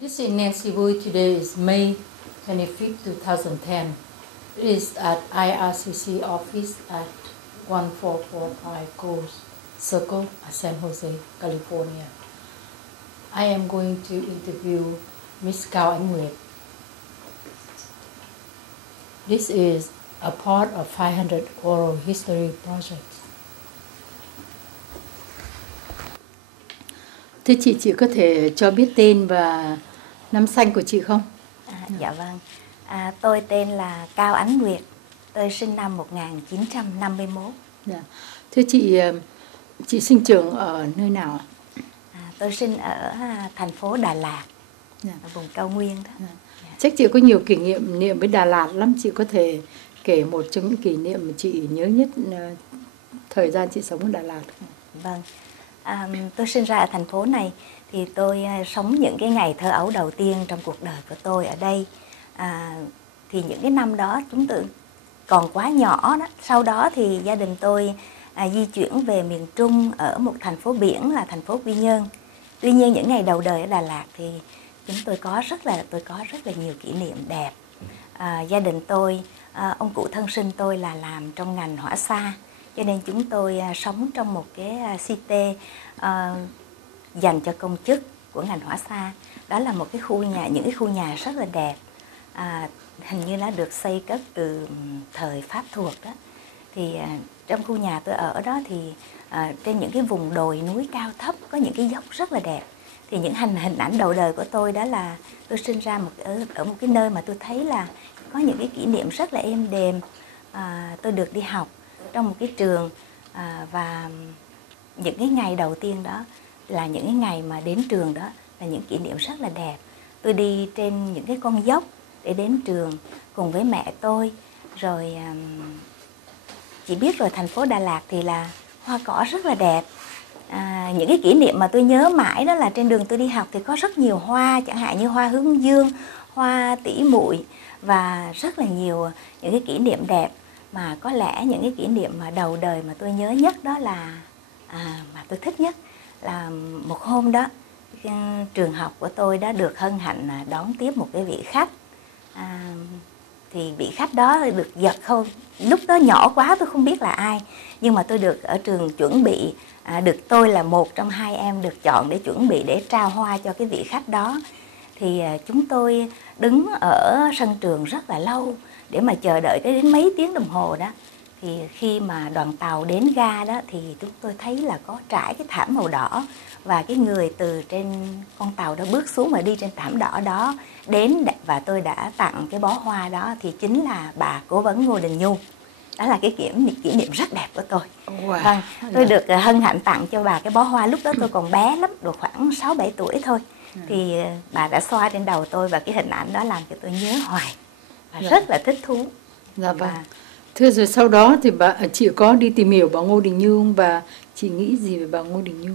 This is Nancy Wu. Today is May 25th, 2010. It is at IRCC office at 1445 Coast Circle at San Jose, California. I am going to interview Miss Cao Ánh Nguyệt. This is a part of 500 Oral History Project. Thưa chị có thể cho biết tên và năm sanh của chị không? Dạ vâng, tôi tên là Cao Ánh Nguyệt, tôi sinh năm 1951. Dạ. Thưa chị sinh trưởng ở nơi nào? Tôi sinh ở thành phố Đà Lạt, ở vùng cao nguyên đó. Chắc chị có nhiều kỷ niệm với Đà Lạt lắm, chị có thể kể một trong những kỷ niệm mà chị nhớ nhất thời gian chị sống ở Đà Lạt không? Vâng, tôi sinh ra ở thành phố này thì tôi sống những cái ngày thơ ấu đầu tiên trong cuộc đời của tôi ở đây. Thì những cái năm đó chúng tôi còn quá nhỏ đó. Sau đó thì gia đình tôi di chuyển về miền Trung ở một thành phố biển là thành phố Quy Nhơn. Tuy nhiên những ngày đầu đời ở Đà Lạt thì tôi có rất là nhiều kỷ niệm đẹp. Gia đình tôi, ông cụ thân sinh tôi là làm trong ngành hỏa xa, cho nên chúng tôi sống trong một cái cité dành cho công chức của ngành hỏa xa. Đó là một cái khu nhà, những cái khu nhà rất là đẹp. Hình như nó được xây cất từ thời Pháp thuộc đó. Thì trong khu nhà tôi ở đó thì trên những cái vùng đồi núi cao thấp có những cái dốc rất là đẹp. Thì những hình ảnh đầu đời của tôi đó là tôi sinh ra ở một cái nơi mà tôi thấy là có những cái kỷ niệm rất là êm đềm. Tôi được đi học trong một cái trường và những cái ngày đầu tiên đó là những cái ngày mà đến trường đó là những kỷ niệm rất là đẹp. Tôi đi trên những cái con dốc để đến trường cùng với mẹ tôi. Rồi chị biết rồi, thành phố Đà Lạt thì là hoa cỏ rất là đẹp. Những cái kỷ niệm mà tôi nhớ mãi đó là trên đường tôi đi học thì có rất nhiều hoa, chẳng hạn như hoa hướng dương, hoa tỉ muội và rất là nhiều những cái kỷ niệm đẹp. Mà có lẽ những cái kỷ niệm mà đầu đời mà tôi nhớ nhất đó là mà tôi thích nhất là một hôm đó trường học của tôi đã được hân hạnh đón tiếp một cái vị khách. Thì vị khách đó được giật không, lúc đó nhỏ quá tôi không biết là ai, nhưng mà tôi được ở trường chuẩn bị, tôi là một trong hai em được chọn để chuẩn bị để trao hoa cho cái vị khách đó. Thì chúng tôi đứng ở sân trường rất là lâu để mà chờ đợi đến mấy tiếng đồng hồ đó. Thì khi mà đoàn tàu đến ga đó thì chúng tôi thấy là có trải cái thảm màu đỏ, và cái người từ trên con tàu đó bước xuống và đi trên thảm đỏ đó đến, và tôi đã tặng cái bó hoa đó thì chính là bà cố vấn Ngô Đình Nhu. Đó là cái kỷ niệm rất đẹp của tôi. Wow. Vâng, tôi được hân hạnh tặng cho bà cái bó hoa, lúc đó tôi còn bé lắm, được khoảng 6-7 tuổi thôi. Thì bà đã xoa trên đầu tôi và cái hình ảnh đó làm cho tôi nhớ hoài và rất là thích thú. Dạ vâng. Thưa, rồi sau đó thì chị có đi tìm hiểu bà Ngô Đình Nhu không, và chị nghĩ gì về bà Ngô Đình Nhu?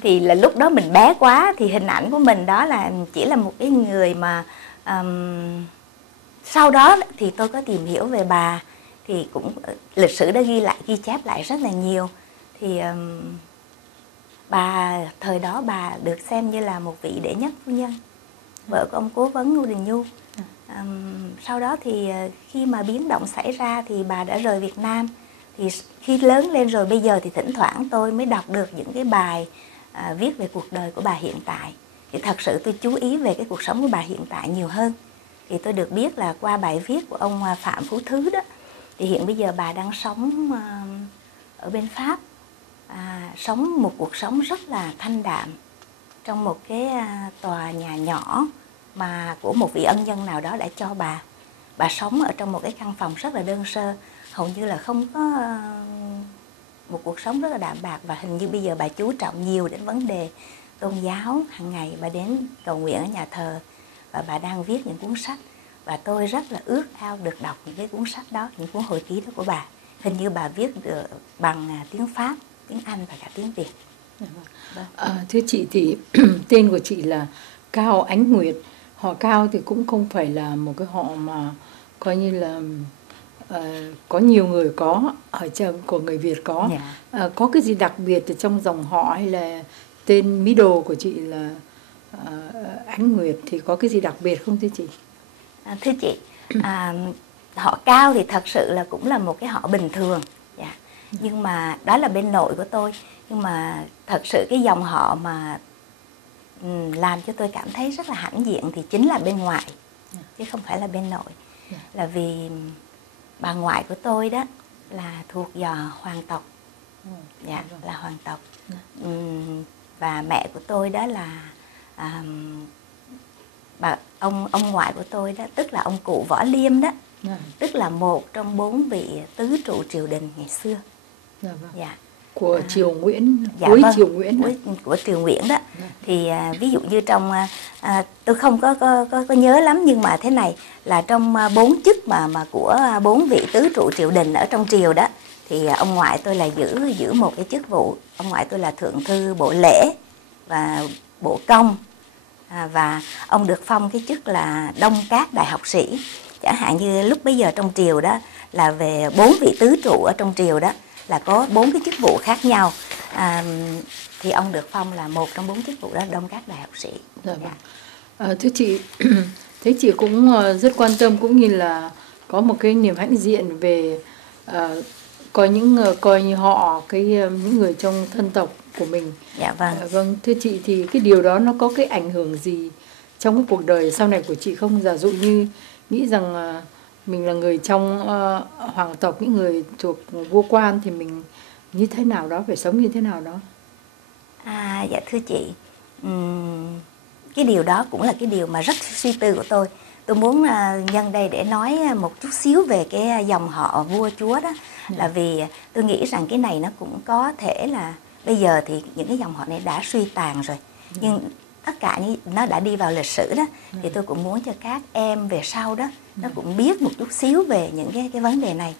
Thì là lúc đó mình bé quá thì hình ảnh của mình đó là chỉ là một cái người mà sau đó thì tôi có tìm hiểu về bà, thì cũng lịch sử đã ghi chép lại rất là nhiều. Thì bà thời đó bà được xem như là một vị đệ nhất phu nhân, vợ của ông cố vấn Ngô Đình Nhu. Sau đó thì khi mà biến động xảy ra thì bà đã rời Việt Nam. Thì khi lớn lên rồi bây giờ thì thỉnh thoảng tôi mới đọc được những cái bài viết về cuộc đời của bà hiện tại. Thì thật sự tôi chú ý về cái cuộc sống của bà hiện tại nhiều hơn. Thì tôi được biết là qua bài viết của ông Phạm Phú Thứ đó, thì hiện bây giờ bà đang sống ở bên Pháp, sống một cuộc sống rất là thanh đạm trong một cái tòa nhà nhỏ mà của một vị ân nhân nào đó đã cho bà. Bà sống ở trong một cái căn phòng rất là đơn sơ, hầu như là không có một cuộc sống rất là đạm bạc, và hình như bây giờ bà chú trọng nhiều đến vấn đề tôn giáo. Hàng ngày bà đến cầu nguyện ở nhà thờ và bà đang viết những cuốn sách, và tôi rất là ước ao được đọc những cái cuốn sách đó, những cuốn hồi ký đó của bà. Hình như bà viết được bằng tiếng Pháp, tiếng Anh và cả tiếng Việt. Thưa chị thì tên của chị là Cao Ánh Nguyệt. Họ Cao thì cũng không phải là một cái họ mà coi như là có nhiều người có ở của người Việt có. Yeah. Có cái gì đặc biệt ở trong dòng họ, hay là tên middle của chị là Ánh Nguyệt thì có cái gì đặc biệt không thưa chị? Thưa chị, họ Cao thì thật sự là cũng là một cái họ bình thường, dạ. Nhưng mà đó là bên nội của tôi. Nhưng mà thật sự cái dòng họ mà làm cho tôi cảm thấy rất là hãnh diện thì chính là bên ngoại, chứ không phải là bên nội. Là vì bà ngoại của tôi đó là thuộc dòng hoàng tộc, dạ, là hoàng tộc. Và mẹ của tôi đó là ông ngoại của tôi đó, tức là ông cụ Võ Liêm đó, tức là một trong 4 vị tứ trụ triều đình ngày xưa. Dạ. Của triều Nguyễn, dạ, cuối vâng, triều Nguyễn của triều Nguyễn đó. Thì ví dụ như trong tôi không có nhớ lắm, nhưng mà thế này là trong 4 chức mà của 4 vị tứ trụ triều đình ở trong triều đó, thì ông ngoại tôi là giữ một cái chức vụ. Ông ngoại tôi là thượng thư bộ lễ và bộ công, và ông được phong cái chức là Đông Các đại học sĩ. Chẳng hạn như lúc bấy giờ trong triều đó là về 4 vị tứ trụ ở trong triều đó là có 4 cái chức vụ khác nhau, thì ông được phong là một trong 4 chức vụ đó, Đông Các đại học sĩ. Dạ. Thưa chị, thế chị cũng rất quan tâm cũng như là có một cái niềm hãnh diện về coi như họ những người trong thân tộc của mình. Dạ vâng. Vâng, thưa chị thì cái điều đó nó có cái ảnh hưởng gì trong cái cuộc đời sau này của chị không? Giả dụ như nghĩ rằng mình là người trong hoàng tộc, những người thuộc vua quan thì mình như thế nào đó, phải sống như thế nào đó? Dạ thưa chị, cái điều đó cũng là cái điều mà rất suy tư của tôi. Tôi muốn nhân đây để nói một chút xíu về cái dòng họ vua chúa đó. Là vì tôi nghĩ rằng cái này nó cũng có thể là bây giờ thì những cái dòng họ này đã suy tàn rồi, nhưng tất cả nó đã đi vào lịch sử đó. Thì tôi cũng muốn cho các em về sau đó nó cũng biết một chút xíu về những cái vấn đề này.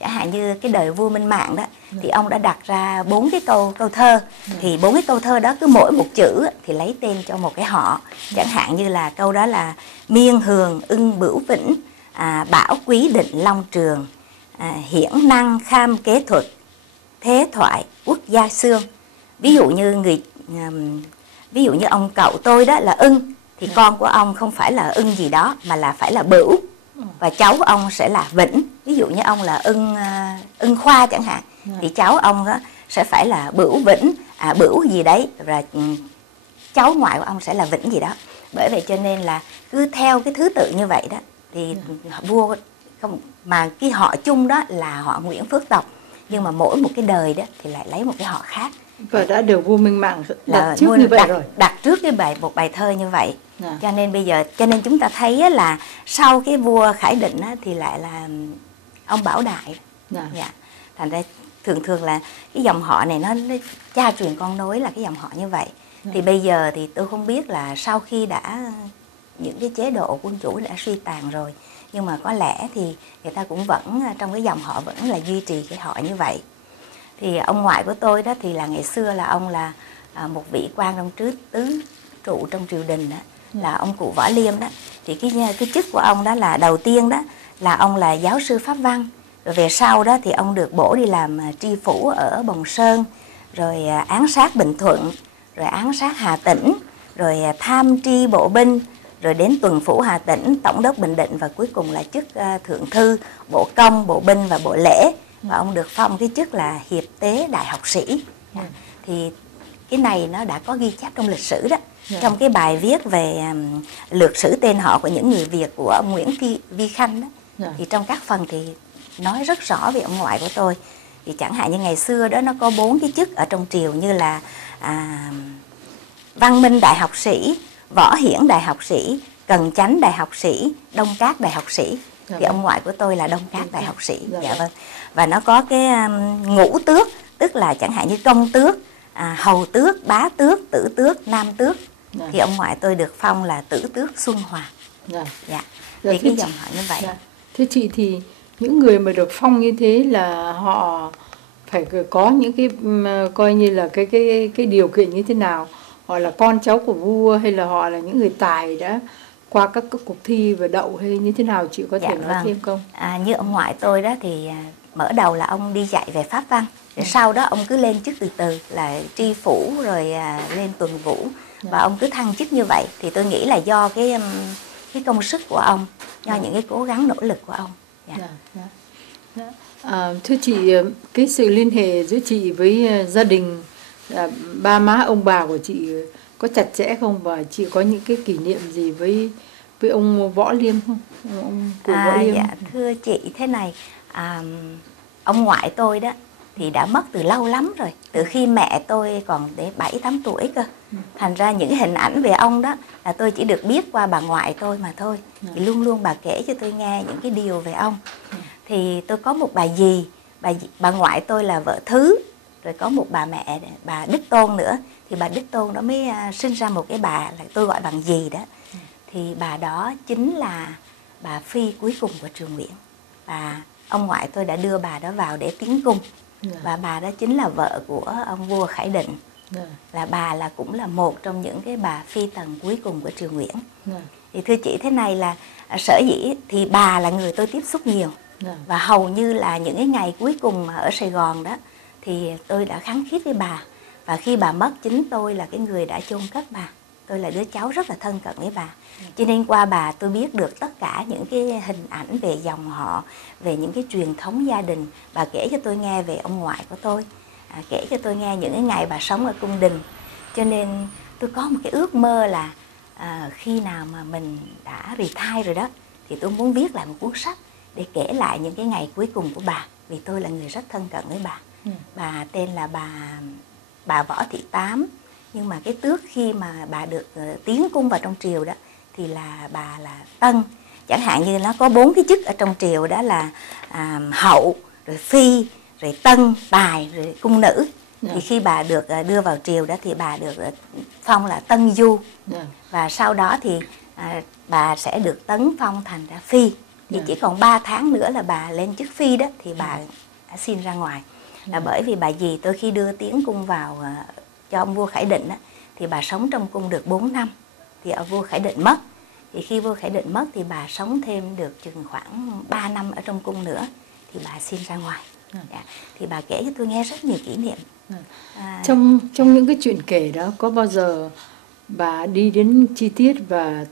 Chẳng hạn như cái đời vua Minh Mạng đó, thì ông đã đặt ra 4 cái câu thơ. Thì 4 cái câu thơ đó cứ mỗi một chữ thì lấy tên cho một cái họ. Chẳng hạn như là câu đó là Miên Hường Ưng Bửu Vĩnh, Bảo Quý Định Long Trường, Hiển Năng Kham Kế Thuật, Thế Thoại Quốc Gia Xương. Ví dụ như ông cậu tôi đó là Ưng, thì con của ông không phải là Ưng gì đó mà là phải là Bửu, và cháu của ông sẽ là Vĩnh. Ví dụ như ông là Ưng Khoa chẳng hạn, thì cháu ông đó sẽ phải là Bửu Vĩnh, Bửu gì đấy, và cháu ngoại của ông sẽ là Vĩnh gì đó. Bởi vậy cho nên là cứ theo cái thứ tự như vậy đó, thì vua không, mà cái họ chung đó là họ Nguyễn Phước tộc, nhưng mà mỗi một cái đời đó thì lại lấy một cái họ khác. Và đã được vua Minh Mạng đặt trước như vậy rồi. Đặt trước một bài thơ như vậy. Cho nên chúng ta thấy là sau cái vua Khải Định thì lại là ông Bảo Đại. Dạ. Thành ra thường là cái dòng họ này nó cha truyền con nối là cái dòng họ như vậy. Thì bây giờ thì tôi không biết là sau khi đã những cái chế độ quân chủ đã suy tàn rồi, nhưng mà có lẽ thì người ta cũng vẫn trong cái dòng họ vẫn là duy trì cái họ như vậy. Thì ông ngoại của tôi đó thì là ngày xưa là ông là một vị quan trong tứ trụ trong triều đình đó, là ông cụ Võ Liêm đó. Thì cái chức của ông đó là đầu tiên đó là ông là giáo sư pháp văn, rồi về sau đó thì ông được bổ đi làm tri phủ ở Bồng Sơn, rồi án sát Bình Thuận, rồi án sát Hà Tĩnh, rồi tham tri bộ binh, rồi đến tuần phủ Hà Tĩnh, tổng đốc Bình Định, và cuối cùng là chức thượng thư bộ công, bộ binh và bộ lễ. Và ông được phong cái chức là hiệp tế đại học sĩ. Thì cái này nó đã có ghi chép trong lịch sử đó. Trong cái bài viết về lược sử tên họ của những người Việt của ông Nguyễn Vi Khanh đó, thì trong các phần thì nói rất rõ về ông ngoại của tôi. Thì chẳng hạn như ngày xưa đó nó có 4 cái chức ở trong triều, như là Văn Minh đại học sĩ, Võ Hiển đại học sĩ, Cần Chánh đại học sĩ, Đông Các đại học sĩ. Thì ông ngoại của tôi là Đông Các đại học sĩ. Dạ vâng. Và nó có cái ngũ tước, tức là chẳng hạn như công tước, hầu tước, bá tước, tử tước, nam tước. Thì ông ngoại tôi được phong là tử tước Xuân Hòa. Dạ. Thì cái dòng họ như vậy. Thưa chị, thì những người mà được phong như thế là họ phải có những cái coi như là cái điều kiện như thế nào? Họ là con cháu của vua hay là họ là những người tài đã qua các cuộc thi và đậu hay như thế nào, chị có thể nói thêm không? Như ông ngoại tôi đó thì mở đầu là ông đi dạy về pháp văn. Rồi sau đó ông cứ lên chức từ từ là tri phủ rồi lên tuần vũ, và ông cứ thăng chức như vậy. Thì tôi nghĩ là do cái công sức của ông, do những cái cố gắng nỗ lực của ông. Thưa chị, cái sự liên hệ giữa chị với gia đình, ba má ông bà của chị có chặt chẽ không, và chị có những cái kỷ niệm gì với ông Võ Liêm không? Ông cụ Võ Liêm. Dạ, thưa chị thế này, ông ngoại tôi đó thì đã mất từ lâu lắm rồi, từ khi mẹ tôi còn để 7-8 tuổi cơ. Thành ra những hình ảnh về ông đó là tôi chỉ được biết qua bà ngoại tôi mà thôi. Thì luôn luôn bà kể cho tôi nghe những cái điều về ông. Thì tôi có một bà ngoại tôi là vợ thứ, rồi có một bà mẹ, bà đích tôn nữa. Thì bà đích tôn đó mới sinh ra một cái bà là tôi gọi bằng dì đó. Thì bà đó chính là bà phi cuối cùng của Triều Nguyễn. Và ông ngoại tôi đã đưa bà đó vào để tiến cung. Và bà đó chính là vợ của ông vua Khải Định. Là bà cũng là một trong những cái bà phi tần cuối cùng của Triều Nguyễn. Thì thưa chị thế này là sở dĩ thì bà là người tôi tiếp xúc nhiều. Và hầu như là những cái ngày cuối cùng mà ở Sài Gòn đó thì tôi đã khăng khít với bà. Và khi bà mất, chính tôi là cái người đã chôn cất bà. Tôi là đứa cháu rất là thân cận với bà. Cho nên qua bà tôi biết được tất cả những cái hình ảnh về dòng họ, về những cái truyền thống gia đình. Bà kể cho tôi nghe về ông ngoại của tôi, kể cho tôi nghe những cái ngày bà sống ở cung đình. Cho nên tôi có một cái ước mơ là khi nào mà mình đã retire rồi đó, thì tôi muốn viết lại một cuốn sách để kể lại những cái ngày cuối cùng của bà. Vì tôi là người rất thân cận với bà. Bà tên là bà Võ Thị Tám. Nhưng mà cái tước khi mà bà được tiến cung vào trong triều đó thì là bà là tân. Chẳng hạn như nó có 4 cái chức ở trong triều, đó là hậu, rồi phi, rồi tân, tài, rồi cung nữ. Thì khi bà được đưa vào triều đó thì bà được phong là Tân Du. Và sau đó thì bà sẽ được tấn phong thành ra phi. Thì chỉ còn 3 tháng nữa là bà lên chức phi đó thì bà đã xin ra ngoài. Là bởi vì bà dì tôi khi đưa tiến cung vào cho ông vua Khải Định đó, thì bà sống trong cung được 4 năm. Thì ông vua Khải Định mất. Thì khi vua Khải Định mất thì bà sống thêm được chừng khoảng 3 năm ở trong cung nữa. Thì bà xin ra ngoài. Thì bà kể cho tôi nghe rất nhiều kỷ niệm. Trong những cái chuyện kể đó có bao giờ bà đi đến chi tiết và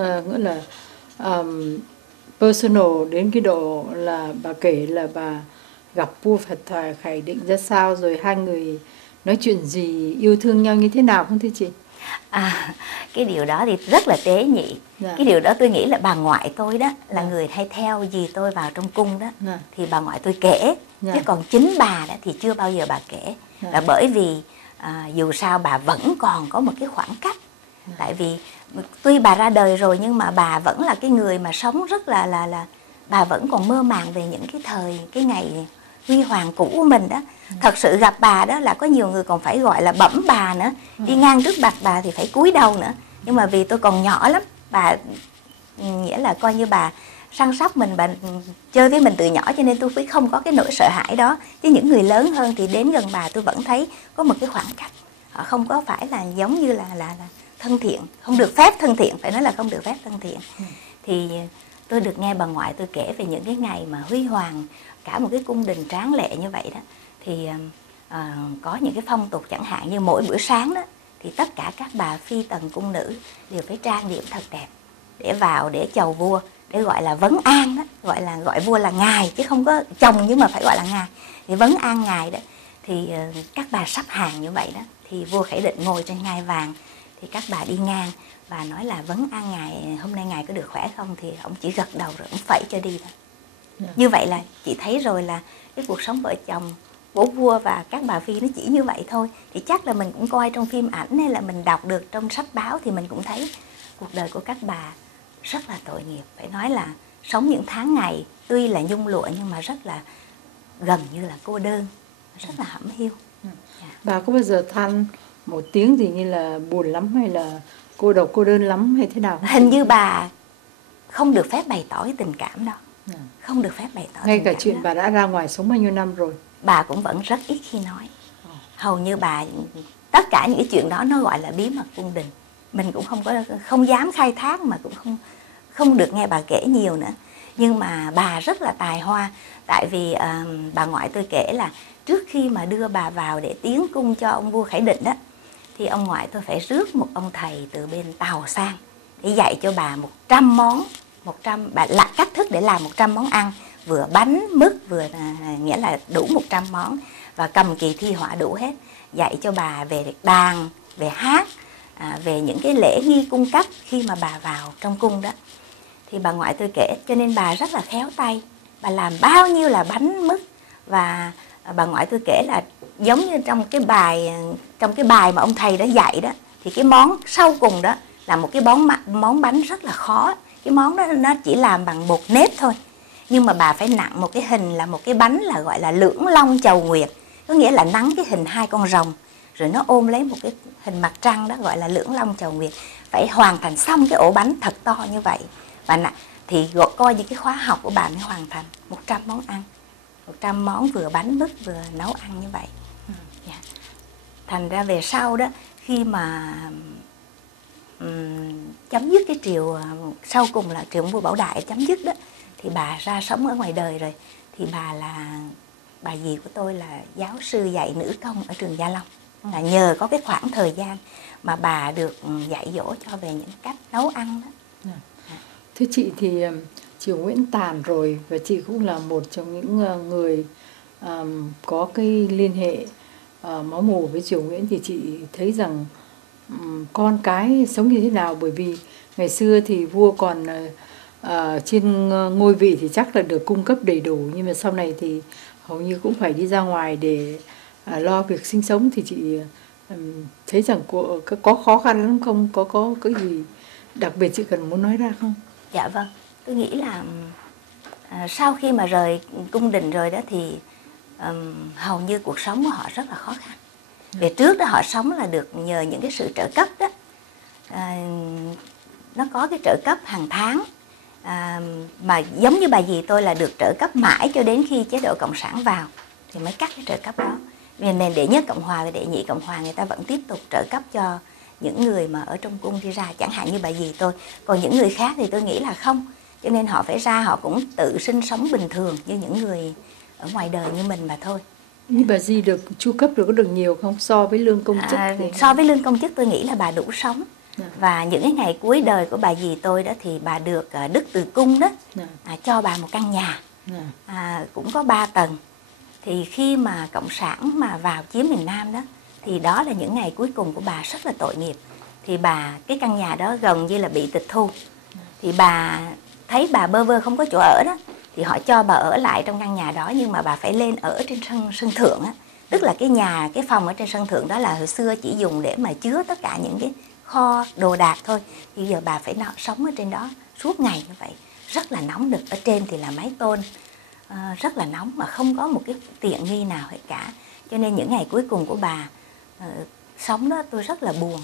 nghĩa là personal đến cái độ là bà kể là bà gặp vua Phật Thoại Khải Định ra sao, rồi hai người nói chuyện gì, yêu thương nhau như thế nào không thưa chị? Cái điều đó thì rất là tế nhị. Cái điều đó tôi nghĩ là bà ngoại tôi đó là người hay theo dì tôi vào trong cung đó. Thì bà ngoại tôi kể. Chứ còn chính bà đó thì chưa bao giờ bà kể. Là bởi vì dù sao bà vẫn còn có một cái khoảng cách. Tại vì tuy bà ra đời rồi nhưng mà bà vẫn là cái người mà sống rất là bà vẫn còn mơ màng về những cái ngày huy hoàng cũ của mình đó. Thật sự gặp bà đó là có nhiều người còn phải gọi là bẩm bà nữa. Đi ngang trước mặt bà thì phải cúi đầu nữa. Nhưng mà vì tôi còn nhỏ lắm, bà nghĩa là coi như bà săn sóc mình, bà chơi với mình từ nhỏ, cho nên tôi cũng không có cái nỗi sợ hãi đó. Chứ những người lớn hơn thì đến gần bà tôi vẫn thấy có một cái khoảng cách. Họ không có phải là giống như là thân thiện, không được phép thân thiện, phải nói là không được phép thân thiện. Thì tôi được nghe bà ngoại tôi kể về những cái ngày mà huy hoàng cả một cái cung đình tráng lệ như vậy đó. Thì có những cái phong tục, chẳng hạn như mỗi bữa sáng đó thì tất cả các bà phi tần cung nữ đều phải trang điểm thật đẹp để vào để chầu vua, để gọi là vấn an đó, gọi vua là ngài chứ không có chồng, nhưng mà phải gọi là ngài. Thì vấn an ngài đó thì các bà sắp hàng như vậy đó, thì vua Khải Định ngồi trên ngai vàng, thì các bà đi ngang và nói là vấn an ngài, hôm nay ngài có được khỏe không, thì ông chỉ gật đầu rồi ông phẩy cho đi thôi. Như vậy là chị thấy rồi là cái cuộc sống vợ chồng của vua và các bà phi nó chỉ như vậy thôi. Thì chắc là mình cũng coi trong phim ảnh hay là mình đọc được trong sách báo thì mình cũng thấy cuộc đời của các bà rất là tội nghiệp. Phải nói là sống những tháng ngày tuy là nhung lụa nhưng mà rất là gần như là cô đơn, rất là hẩm hiu. Bà có bao giờ than một tiếng gì như là buồn lắm hay là cô độc cô đơn lắm hay thế nào? Hình như bà không được phép bày tỏ cái tình cảm đó. Không được phép bày tỏ ngay tình cả cảm chuyện đó. Bà đã ra ngoài sống bao nhiêu năm rồi, bà cũng vẫn rất ít khi nói. Hầu như bà, tất cả những cái chuyện đó nó gọi là bí mật cung đình. Mình cũng không dám khai thác, mà cũng không được nghe bà kể nhiều nữa. Nhưng mà bà rất là tài hoa. Tại vì bà ngoại tôi kể là trước khi mà đưa bà vào để tiến cung cho ông vua Khải Định đó, thì ông ngoại tôi phải rước một ông thầy từ bên Tàu sang để dạy cho bà 100 món, bà là cách thức để làm 100 món ăn, vừa bánh mứt vừa nghĩa là đủ 100 món, và cầm kỳ thi họa đủ hết, dạy cho bà về đàn, về hát, về những cái lễ nghi cung cách khi mà bà vào trong cung đó. Thì bà ngoại tôi kể, cho nên bà rất là khéo tay, bà làm bao nhiêu là bánh mứt. Và bà ngoại tôi kể là giống như trong cái bài mà ông thầy đó dạy đó, thì cái món sau cùng đó là một cái món bánh rất là khó. Cái món đó nó chỉ làm bằng bột nếp thôi, nhưng mà bà phải nặn một cái hình là một cái bánh là gọi là lưỡng long chầu nguyệt, có nghĩa là nắn cái hình hai con rồng rồi nó ôm lấy một cái hình mặt trăng đó, gọi là lưỡng long chầu nguyệt. Phải hoàn thành xong cái ổ bánh thật to như vậy. Và thì coi những cái khóa học của bà mới hoàn thành 100 món ăn, 100 món vừa bánh mứt vừa nấu ăn như vậy. Yeah. Thành ra về sau đó, khi mà chấm dứt cái triều, sau cùng là triều vua Bảo Đại chấm dứt đó, thì bà ra sống ở ngoài đời rồi. Thì bà dì của tôi là giáo sư dạy nữ công ở trường Gia Long. Là nhờ có cái khoảng thời gian mà bà được dạy dỗ cho về những cách nấu ăn đó. Thưa chị thì triều Nguyễn tàn rồi, và chị cũng là một trong những người có cái liên hệ máu mủ với triều Nguyễn, thì chị thấy rằng con cái sống như thế nào. Bởi vì ngày xưa thì vua còn trên ngôi vị thì chắc là được cung cấp đầy đủ, nhưng mà sau này thì hầu như cũng phải đi ra ngoài để lo việc sinh sống. Thì chị thấy rằng có khó khăn lắm không? Có cái gì đặc biệt chị cần muốn nói ra không? Dạ vâng, tôi nghĩ là sau khi mà rời cung đình rồi đó thì hầu như cuộc sống của họ rất là khó khăn. Về trước đó họ sống là được nhờ những cái sự trợ cấp đó. Nó có cái trợ cấp hàng tháng, mà giống như bà dì tôi là được trợ cấp mãi cho đến khi chế độ Cộng sản vào thì mới cắt cái trợ cấp đó. Vì nền đệ nhất Cộng hòa và đệ nhị Cộng hòa người ta vẫn tiếp tục trợ cấp cho những người mà ở trong cung đi ra, chẳng hạn như bà dì tôi. Còn những người khác thì tôi nghĩ là không, cho nên họ phải ra, họ cũng tự sinh sống bình thường như những người ở ngoài đời như mình mà thôi. Như bà dì được chu cấp có được nhiều không so với lương công chức? So với lương công chức tôi nghĩ là bà đủ sống. Và những cái ngày cuối đời của bà dì tôi đó thì bà được Đức Từ Cung đó cho bà một căn nhà, cũng có 3 tầng. Thì khi mà Cộng sản mà vào chiếm miền Nam đó, thì đó là những ngày cuối cùng của bà rất là tội nghiệp. Thì cái căn nhà đó gần như là bị tịch thu. Thì bà thấy bà bơ vơ không có chỗ ở đó, thì họ cho bà ở lại trong căn nhà đó, nhưng mà bà phải lên ở trên sân thượng á. Tức là cái phòng ở trên sân thượng đó là hồi xưa chỉ dùng để mà chứa tất cả những cái kho đồ đạc thôi. Thì giờ bà phải sống ở trên đó suốt ngày như vậy, rất là nóng nực. Ở trên thì là mái tôn, rất là nóng mà không có một cái tiện nghi nào hết cả. Cho nên những ngày cuối cùng của bà sống đó tôi rất là buồn,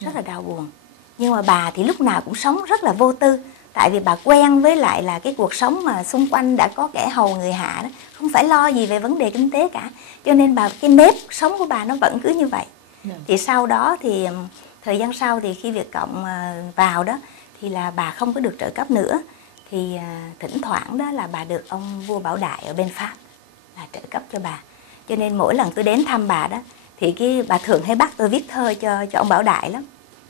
rất là đau buồn. Nhưng mà bà thì lúc nào cũng sống rất là vô tư. Tại vì bà quen với lại là cái cuộc sống mà xung quanh đã có kẻ hầu người hạ đó, không phải lo gì về vấn đề kinh tế cả. Cho nên cái nếp sống của bà nó vẫn cứ như vậy. Thì sau đó thì thời gian sau thì khi Việt Cộng vào đó thì là bà không có được trợ cấp nữa. Thì thỉnh thoảng đó là bà được ông vua Bảo Đại ở bên Pháp là trợ cấp cho bà. Cho nên mỗi lần tôi đến thăm bà đó thì bà thường hay bắt tôi viết thơ cho ông Bảo Đại lắm.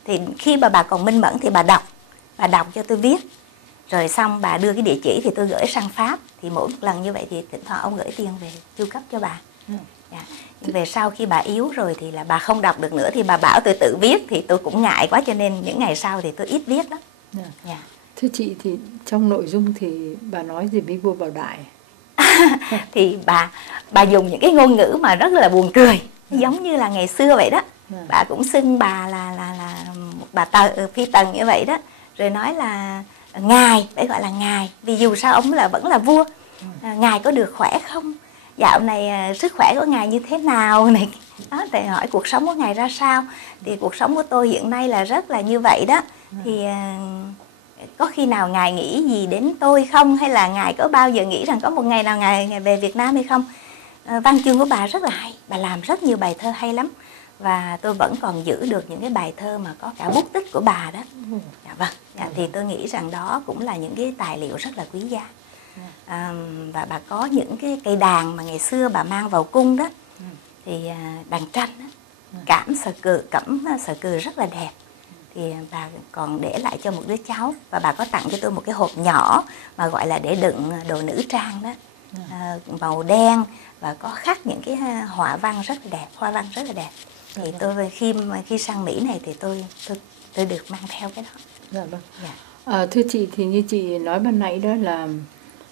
Thì khi bà còn minh mẫn thì bà đọc cho tôi viết. Rồi xong bà đưa cái địa chỉ thì tôi gửi sang Pháp. Thì mỗi một lần như vậy thì thỉnh thoảng ông gửi tiền về chu cấp cho bà. Dạ. Về sau khi bà yếu rồi thì là bà không đọc được nữa, thì bà bảo tôi tự viết, thì tôi cũng ngại quá, cho nên những ngày sau thì tôi ít viết lắm. Dạ. Thưa chị thì trong nội dung thì bà nói gì với vua Bảo Đại? Thì bà dùng những cái ngôn ngữ mà rất là buồn cười, giống như là ngày xưa vậy đó. Bà cũng xưng bà là một bà phi tần như vậy đó. Rồi nói là ngài, phải gọi là ngài, vì dù sao ông vẫn là vua. Ngài có được khỏe không? Dạo này sức khỏe của ngài như thế nào này? Đó, thì hỏi cuộc sống của ngài ra sao? Thì cuộc sống của tôi hiện nay là rất là như vậy đó. Thì có khi nào ngài nghĩ gì đến tôi không? Hay là ngài có bao giờ nghĩ rằng có một ngày nào ngài về Việt Nam hay không? Văn chương của bà rất là hay, bà làm rất nhiều bài thơ hay lắm. Và tôi vẫn còn giữ được những cái bài thơ mà có cả bút tích của bà đó. Dạ vâng. Thì tôi nghĩ rằng đó cũng là những cái tài liệu rất là quý giá. Và bà có những cái cây đàn mà ngày xưa bà mang vào cung đó. Thì đàn tranh á, cẩm sờ cừ rất là đẹp. Thì bà còn để lại cho một đứa cháu, và bà có tặng cho tôi một cái hộp nhỏ mà gọi là để đựng đồ nữ trang đó, màu đen, và có khắc những cái hoa văn rất là đẹp. Thì tôi khi sang Mỹ này thì tôi được mang theo cái đó. Dạ vâng. Thưa chị, thì như chị nói ban nãy đó là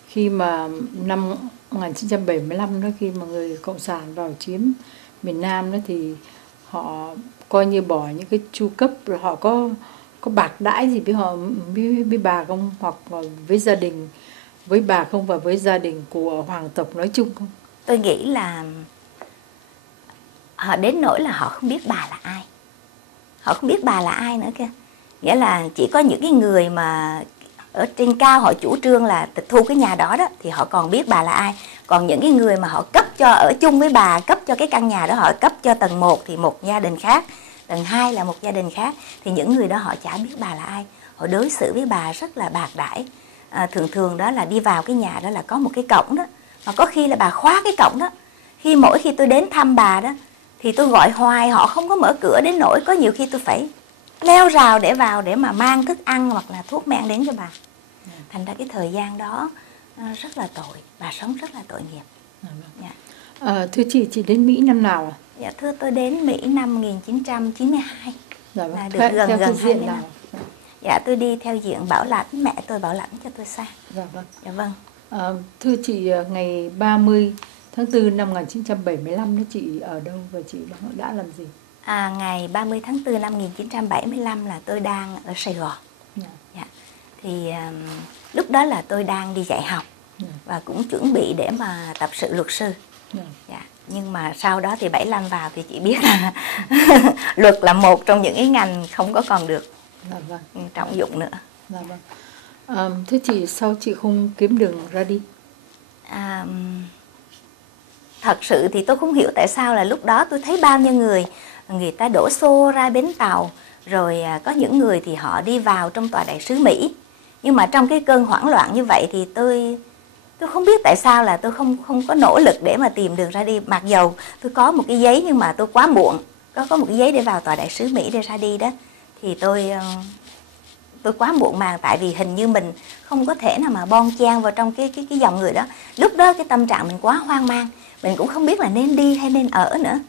khi mà năm 1975 đó, khi mà người Cộng sản vào chiếm miền Nam đó, thì họ coi như bỏ những cái chu cấp, rồi họ có bạc đãi gì với bà không, hoặc với gia đình, với bà không, và với gia đình của hoàng tộc nói chung không? Tôi nghĩ là họ đến nỗi là họ không biết bà là ai. Họ không biết bà là ai nữa kìa. Nghĩa là chỉ có những cái người mà ở trên cao họ chủ trương là tịch thu cái nhà đó đó thì họ còn biết bà là ai. Còn những cái người mà họ cấp cho ở chung với bà, cấp cho cái căn nhà đó, họ cấp cho tầng 1 thì một gia đình khác, tầng 2 là một gia đình khác, thì những người đó họ chả biết bà là ai. Họ đối xử với bà rất là bạc đãi. Thường đó là đi vào cái nhà đó là có một cái cổng đó, mà có khi là bà khóa cái cổng đó. Mỗi khi tôi đến thăm bà đó thì tôi gọi hoài họ không có mở cửa, đến nỗi có nhiều khi tôi phải leo rào để vào để mà mang thức ăn hoặc là thuốc men đến cho bà. Thành ra cái thời gian đó rất là tội, bà sống rất là tội nghiệp. Dạ. Thưa chị đến Mỹ năm nào ạ? Dạ thưa, tôi đến Mỹ năm 1992. Dạ vâng. Là được gần 20 năm. Nào? Dạ, tôi đi theo diện bảo lãnh, mẹ tôi bảo lãnh cho tôi sang. Dạ vâng. Dạ vâng. Thưa chị, ngày 30 tháng 4 năm 1975 đó, chị ở đâu và chị đã làm gì? Ngày 30 tháng 4 năm 1975 là tôi đang ở Sài Gòn. Dạ. Thì lúc đó là tôi đang đi dạy học và cũng chuẩn bị để mà tập sự luật sư. Dạ. Nhưng mà sau đó thì 75 vào thì chị biết là luật là một trong những cái ngành không có còn được trọng dụng nữa. Dạ vâng. Thế chị, sao chị không kiếm đường ra đi? Thật sự thì tôi không hiểu tại sao là lúc đó tôi thấy bao nhiêu người ta đổ xô ra bến tàu, rồi có những người thì họ đi vào trong tòa đại sứ Mỹ. Nhưng mà trong cái cơn hoảng loạn như vậy thì tôi không biết tại sao là tôi không có nỗ lực để mà tìm đường ra đi. Mặc dầu tôi có một cái giấy nhưng mà tôi quá muộn, có một cái giấy để vào tòa đại sứ Mỹ để ra đi đó, thì tôi quá muộn màng, tại vì hình như mình không có thể nào mà bon chen vào trong cái dòng người đó. Lúc đó cái tâm trạng mình quá hoang mang, mình cũng không biết là nên đi hay nên ở nữa.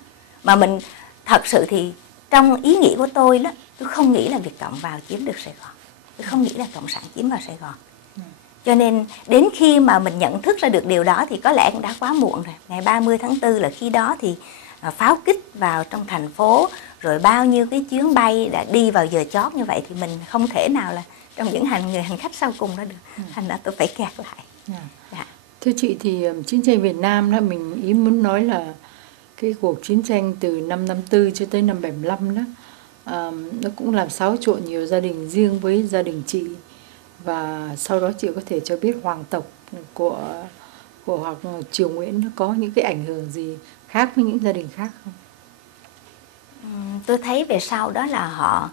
Mà mình thật sự thì trong ý nghĩ của tôi đó, tôi không nghĩ là Việt Cộng vào chiếm được Sài Gòn, tôi không nghĩ là Cộng sản chiếm vào Sài Gòn. Cho nên đến khi mà mình nhận thức ra được điều đó thì có lẽ cũng đã quá muộn rồi. Ngày 30 tháng 4 là khi đó thì pháo kích vào trong thành phố, rồi bao nhiêu cái chuyến bay đã đi vào giờ chót như vậy, thì mình không thể nào là trong những người hành khách sau cùng đó được. Thành ra tôi phải kẹt lại. Dạ. Thưa chị, thì chiến tranh Việt Nam đó, mình ý muốn nói là cái cuộc chiến tranh từ năm 54 cho tới năm 75 đó, nó cũng làm xáo trộn nhiều gia đình riêng với gia đình chị. Và sau đó chị có thể cho biết hoàng tộc của hoặc Triều Nguyễn nó có những cái ảnh hưởng gì khác với những gia đình khác không? Tôi thấy về sau đó là họ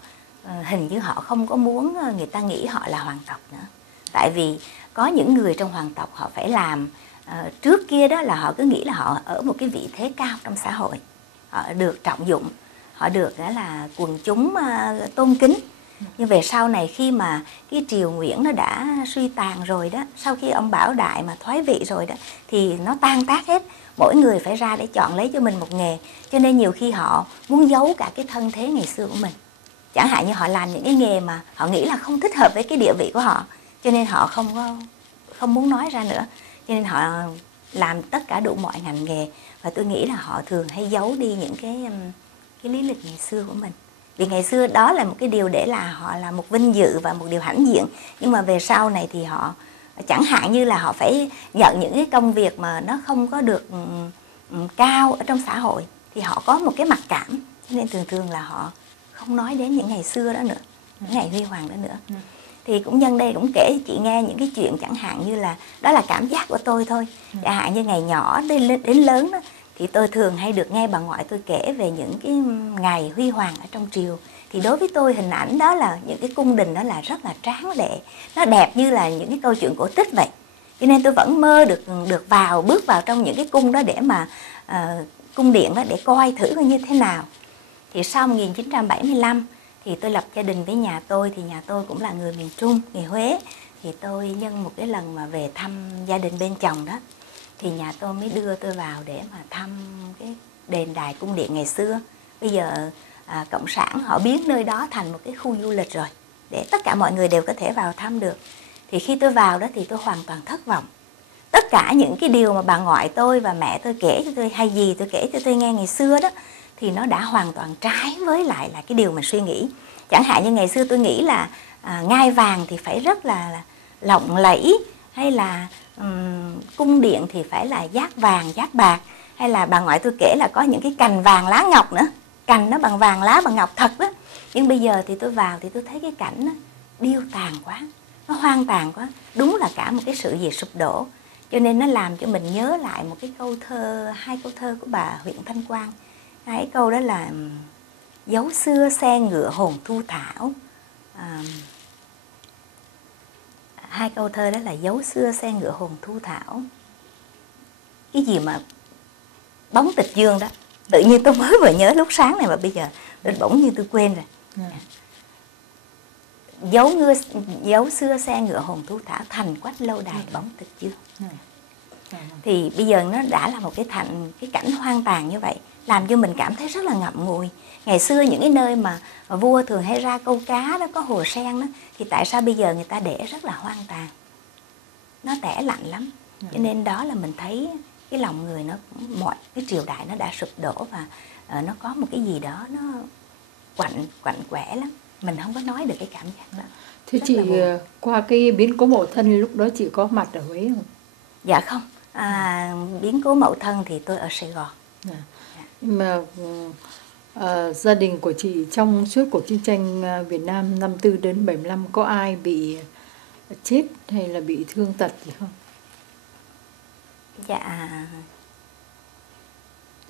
hình như họ không có muốn người ta nghĩ họ là hoàng tộc nữa. Tại vì có những người trong hoàng tộc họ phải làm, trước kia đó là họ cứ nghĩ là họ ở một cái vị thế cao trong xã hội, họ được trọng dụng, họ được đó là quần chúng tôn kính. Nhưng về sau này khi mà cái triều Nguyễn nó đã suy tàn rồi đó, sau khi ông Bảo Đại mà thoái vị rồi đó, thì nó tan tác hết. Mỗi người phải ra để chọn lấy cho mình một nghề. Cho nên nhiều khi họ muốn giấu cả cái thân thế ngày xưa của mình. Chẳng hạn như họ làm những cái nghề mà họ nghĩ là không thích hợp với cái địa vị của họ, cho nên họ không muốn nói ra nữa. Cho nên họ làm tất cả đủ mọi ngành nghề. Và tôi nghĩ là họ thường hay giấu đi những cái lý lịch ngày xưa của mình. Vì ngày xưa đó là một cái điều để là họ là một vinh dự và một điều hãnh diện. Nhưng mà về sau này thì họ chẳng hạn như là họ phải nhận những cái công việc mà nó không có được cao ở trong xã hội, thì họ có một cái mặc cảm. Cho nên thường là họ không nói đến những ngày xưa đó nữa, những ngày huy hoàng đó nữa. Thì cũng nhân đây cũng kể chị nghe những cái chuyện chẳng hạn như là đó là cảm giác của tôi thôi. Chẳng hạn như ngày nhỏ đến lớn đó, thì tôi thường hay được nghe bà ngoại tôi kể về những cái ngày huy hoàng ở trong triều. Thì đối với tôi hình ảnh đó là những cái cung đình đó là rất là tráng lệ, nó đẹp như là những cái câu chuyện cổ tích vậy. Cho nên tôi vẫn mơ được bước vào trong những cái cung đó để mà cung điện đó để coi thử coi như thế nào. Thì sau 1975 thì tôi lập gia đình với nhà tôi, thì nhà tôi cũng là người miền Trung, người Huế. Thì tôi nhân một cái lần mà về thăm gia đình bên chồng đó, thì nhà tôi mới đưa tôi vào để mà thăm cái đền đài cung điện ngày xưa. Bây giờ Cộng sản họ biến nơi đó thành một cái khu du lịch rồi, để tất cả mọi người đều có thể vào thăm được. Thì khi tôi vào đó thì tôi hoàn toàn thất vọng. Tất cả những cái điều mà bà ngoại tôi và mẹ tôi kể cho tôi, hay gì tôi kể cho tôi nghe ngày xưa đó, thì nó đã hoàn toàn trái với lại là cái điều mình suy nghĩ. Chẳng hạn như ngày xưa tôi nghĩ là ngai vàng thì phải rất là lộng lẫy, hay là cung điện thì phải là giác vàng, giác bạc, hay là bà ngoại tôi kể là có những cái cành vàng lá ngọc nữa, cành nó bằng vàng, lá bằng ngọc thật đó. Nhưng bây giờ thì tôi vào thì tôi thấy cái cảnh nó điêu tàn quá, nó hoang tàn quá, đúng là cả một cái sự gì sụp đổ. Cho nên nó làm cho mình nhớ lại một cái câu thơ, hai câu thơ của bà Huyện Thanh Quang. Hai câu đó là dấu xưa xe ngựa hồn thu thảo. Hai câu thơ đó là dấu xưa xe ngựa hồn thu thảo. Cái gì mà bóng tịch dương đó, tự nhiên tôi mới vừa nhớ lúc sáng này mà bây giờ tôi bỗng như tôi quên rồi. Dấu xưa xe ngựa hồn thu thảo, thành quách lâu đài bóng tịch dương. Thì bây giờ nó đã là một cái cảnh hoang tàn như vậy, làm cho mình cảm thấy rất là ngậm ngùi. Ngày xưa những cái nơi mà vua thường hay ra câu cá đó, có hồ sen đó, thì tại sao bây giờ người ta để rất là hoang tàn, nó tẻ lạnh lắm. Cho nên đó là mình thấy cái lòng người nó, mọi cái triều đại nó đã sụp đổ, và nó có một cái gì đó nó quạnh quẻ lắm, mình không có nói được cái cảm giác đó. Thế chị qua cái biến cố Mậu Thân lúc đó chị có mặt ở Huế không? Dạ không, biến cố Mậu Thân thì tôi ở Sài Gòn. Nhưng mà gia đình của chị trong suốt cuộc chiến tranh Việt Nam 54 đến 75 có ai bị chết hay là bị thương tật gì không? Dạ,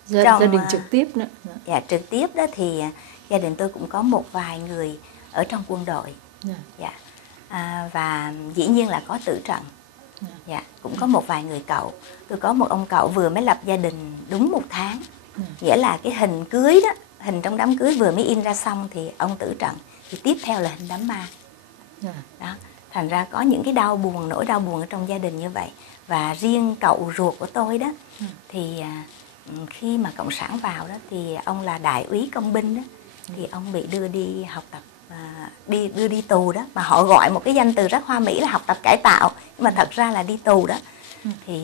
Gia đình trực tiếp nữa. Dạ, trực tiếp đó thì gia đình tôi cũng có một vài người ở trong quân đội. Dạ. Và dĩ nhiên là có tử trận. Dạ, cũng có một vài người cậu. Tôi có một ông cậu vừa mới lập gia đình đúng 1 tháng. Nghĩa là cái hình cưới đó, hình trong đám cưới vừa mới in ra xong thì ông tử trận. Thì tiếp theo là hình đám ma. Đó. Thành ra có những cái đau buồn, nỗi đau buồn ở trong gia đình như vậy. Và riêng cậu ruột của tôi đó, thì khi mà Cộng sản vào đó thì ông là đại úy công binh đó, thì ông bị đưa đi học tập, đưa đi tù đó, mà họ gọi một cái danh từ rất hoa mỹ là học tập cải tạo, nhưng mà thật ra là đi tù đó. Thì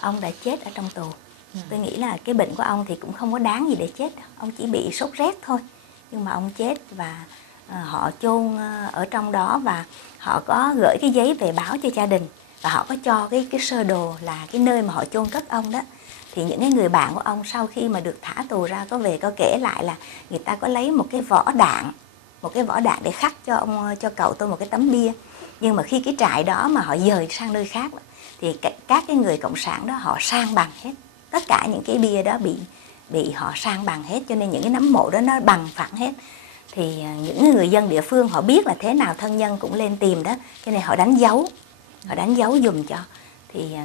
ông đã chết ở trong tù. Tôi nghĩ là cái bệnh của ông thì cũng không có đáng gì để chết, ông chỉ bị sốt rét thôi, nhưng mà ông chết. Và họ chôn ở trong đó, và họ có gửi cái giấy về báo cho gia đình, và họ có cho cái sơ đồ là cái nơi mà họ chôn cất ông đó. Thì những cái người bạn của ông sau khi mà được thả tù ra có về có kể lại là người ta có lấy một cái vỏ đạn để khắc cho cậu tôi một cái tấm bia. Nhưng mà khi cái trại đó mà họ dời sang nơi khác thì các cái người cộng sản đó họ san bằng hết, tất cả những cái bia đó bị họ san bằng hết, cho nên những cái nấm mộ đó nó bằng phẳng hết. Thì những người dân địa phương họ biết là thế nào thân nhân cũng lên tìm đó, cho nên họ đánh dấu giùm cho. Thì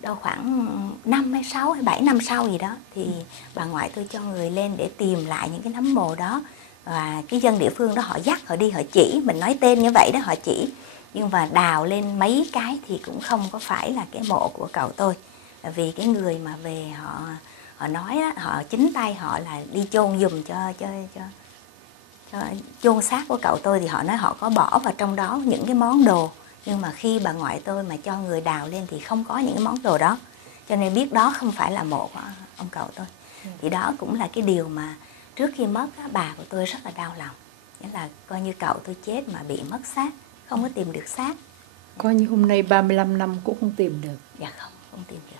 đâu khoảng 5 hay 6 hay 7 năm sau gì đó thì bà ngoại tôi cho người lên để tìm lại những cái nấm mồ đó. Và cái dân địa phương đó họ dắt họ đi, họ chỉ, mình nói tên như vậy đó, họ chỉ. Nhưng mà đào lên mấy cái thì cũng không có phải là cái mộ của cậu tôi. Vì cái người mà về họ nói đó, họ chính tay họ là đi chôn giùm cho chôn xác của cậu tôi, thì họ nói họ có bỏ vào trong đó những cái món đồ. Nhưng mà khi bà ngoại tôi mà cho người đào lên thì không có những cái món đồ đó, cho nên biết đó không phải là mộ của ông cậu tôi. Thì đó cũng là cái điều mà trước khi mất bà của tôi rất là đau lòng. Nghĩa là coi như cậu tôi chết mà bị mất xác, không có tìm được xác. Coi như hôm nay 35 năm cũng không tìm được. Dạ không tìm được.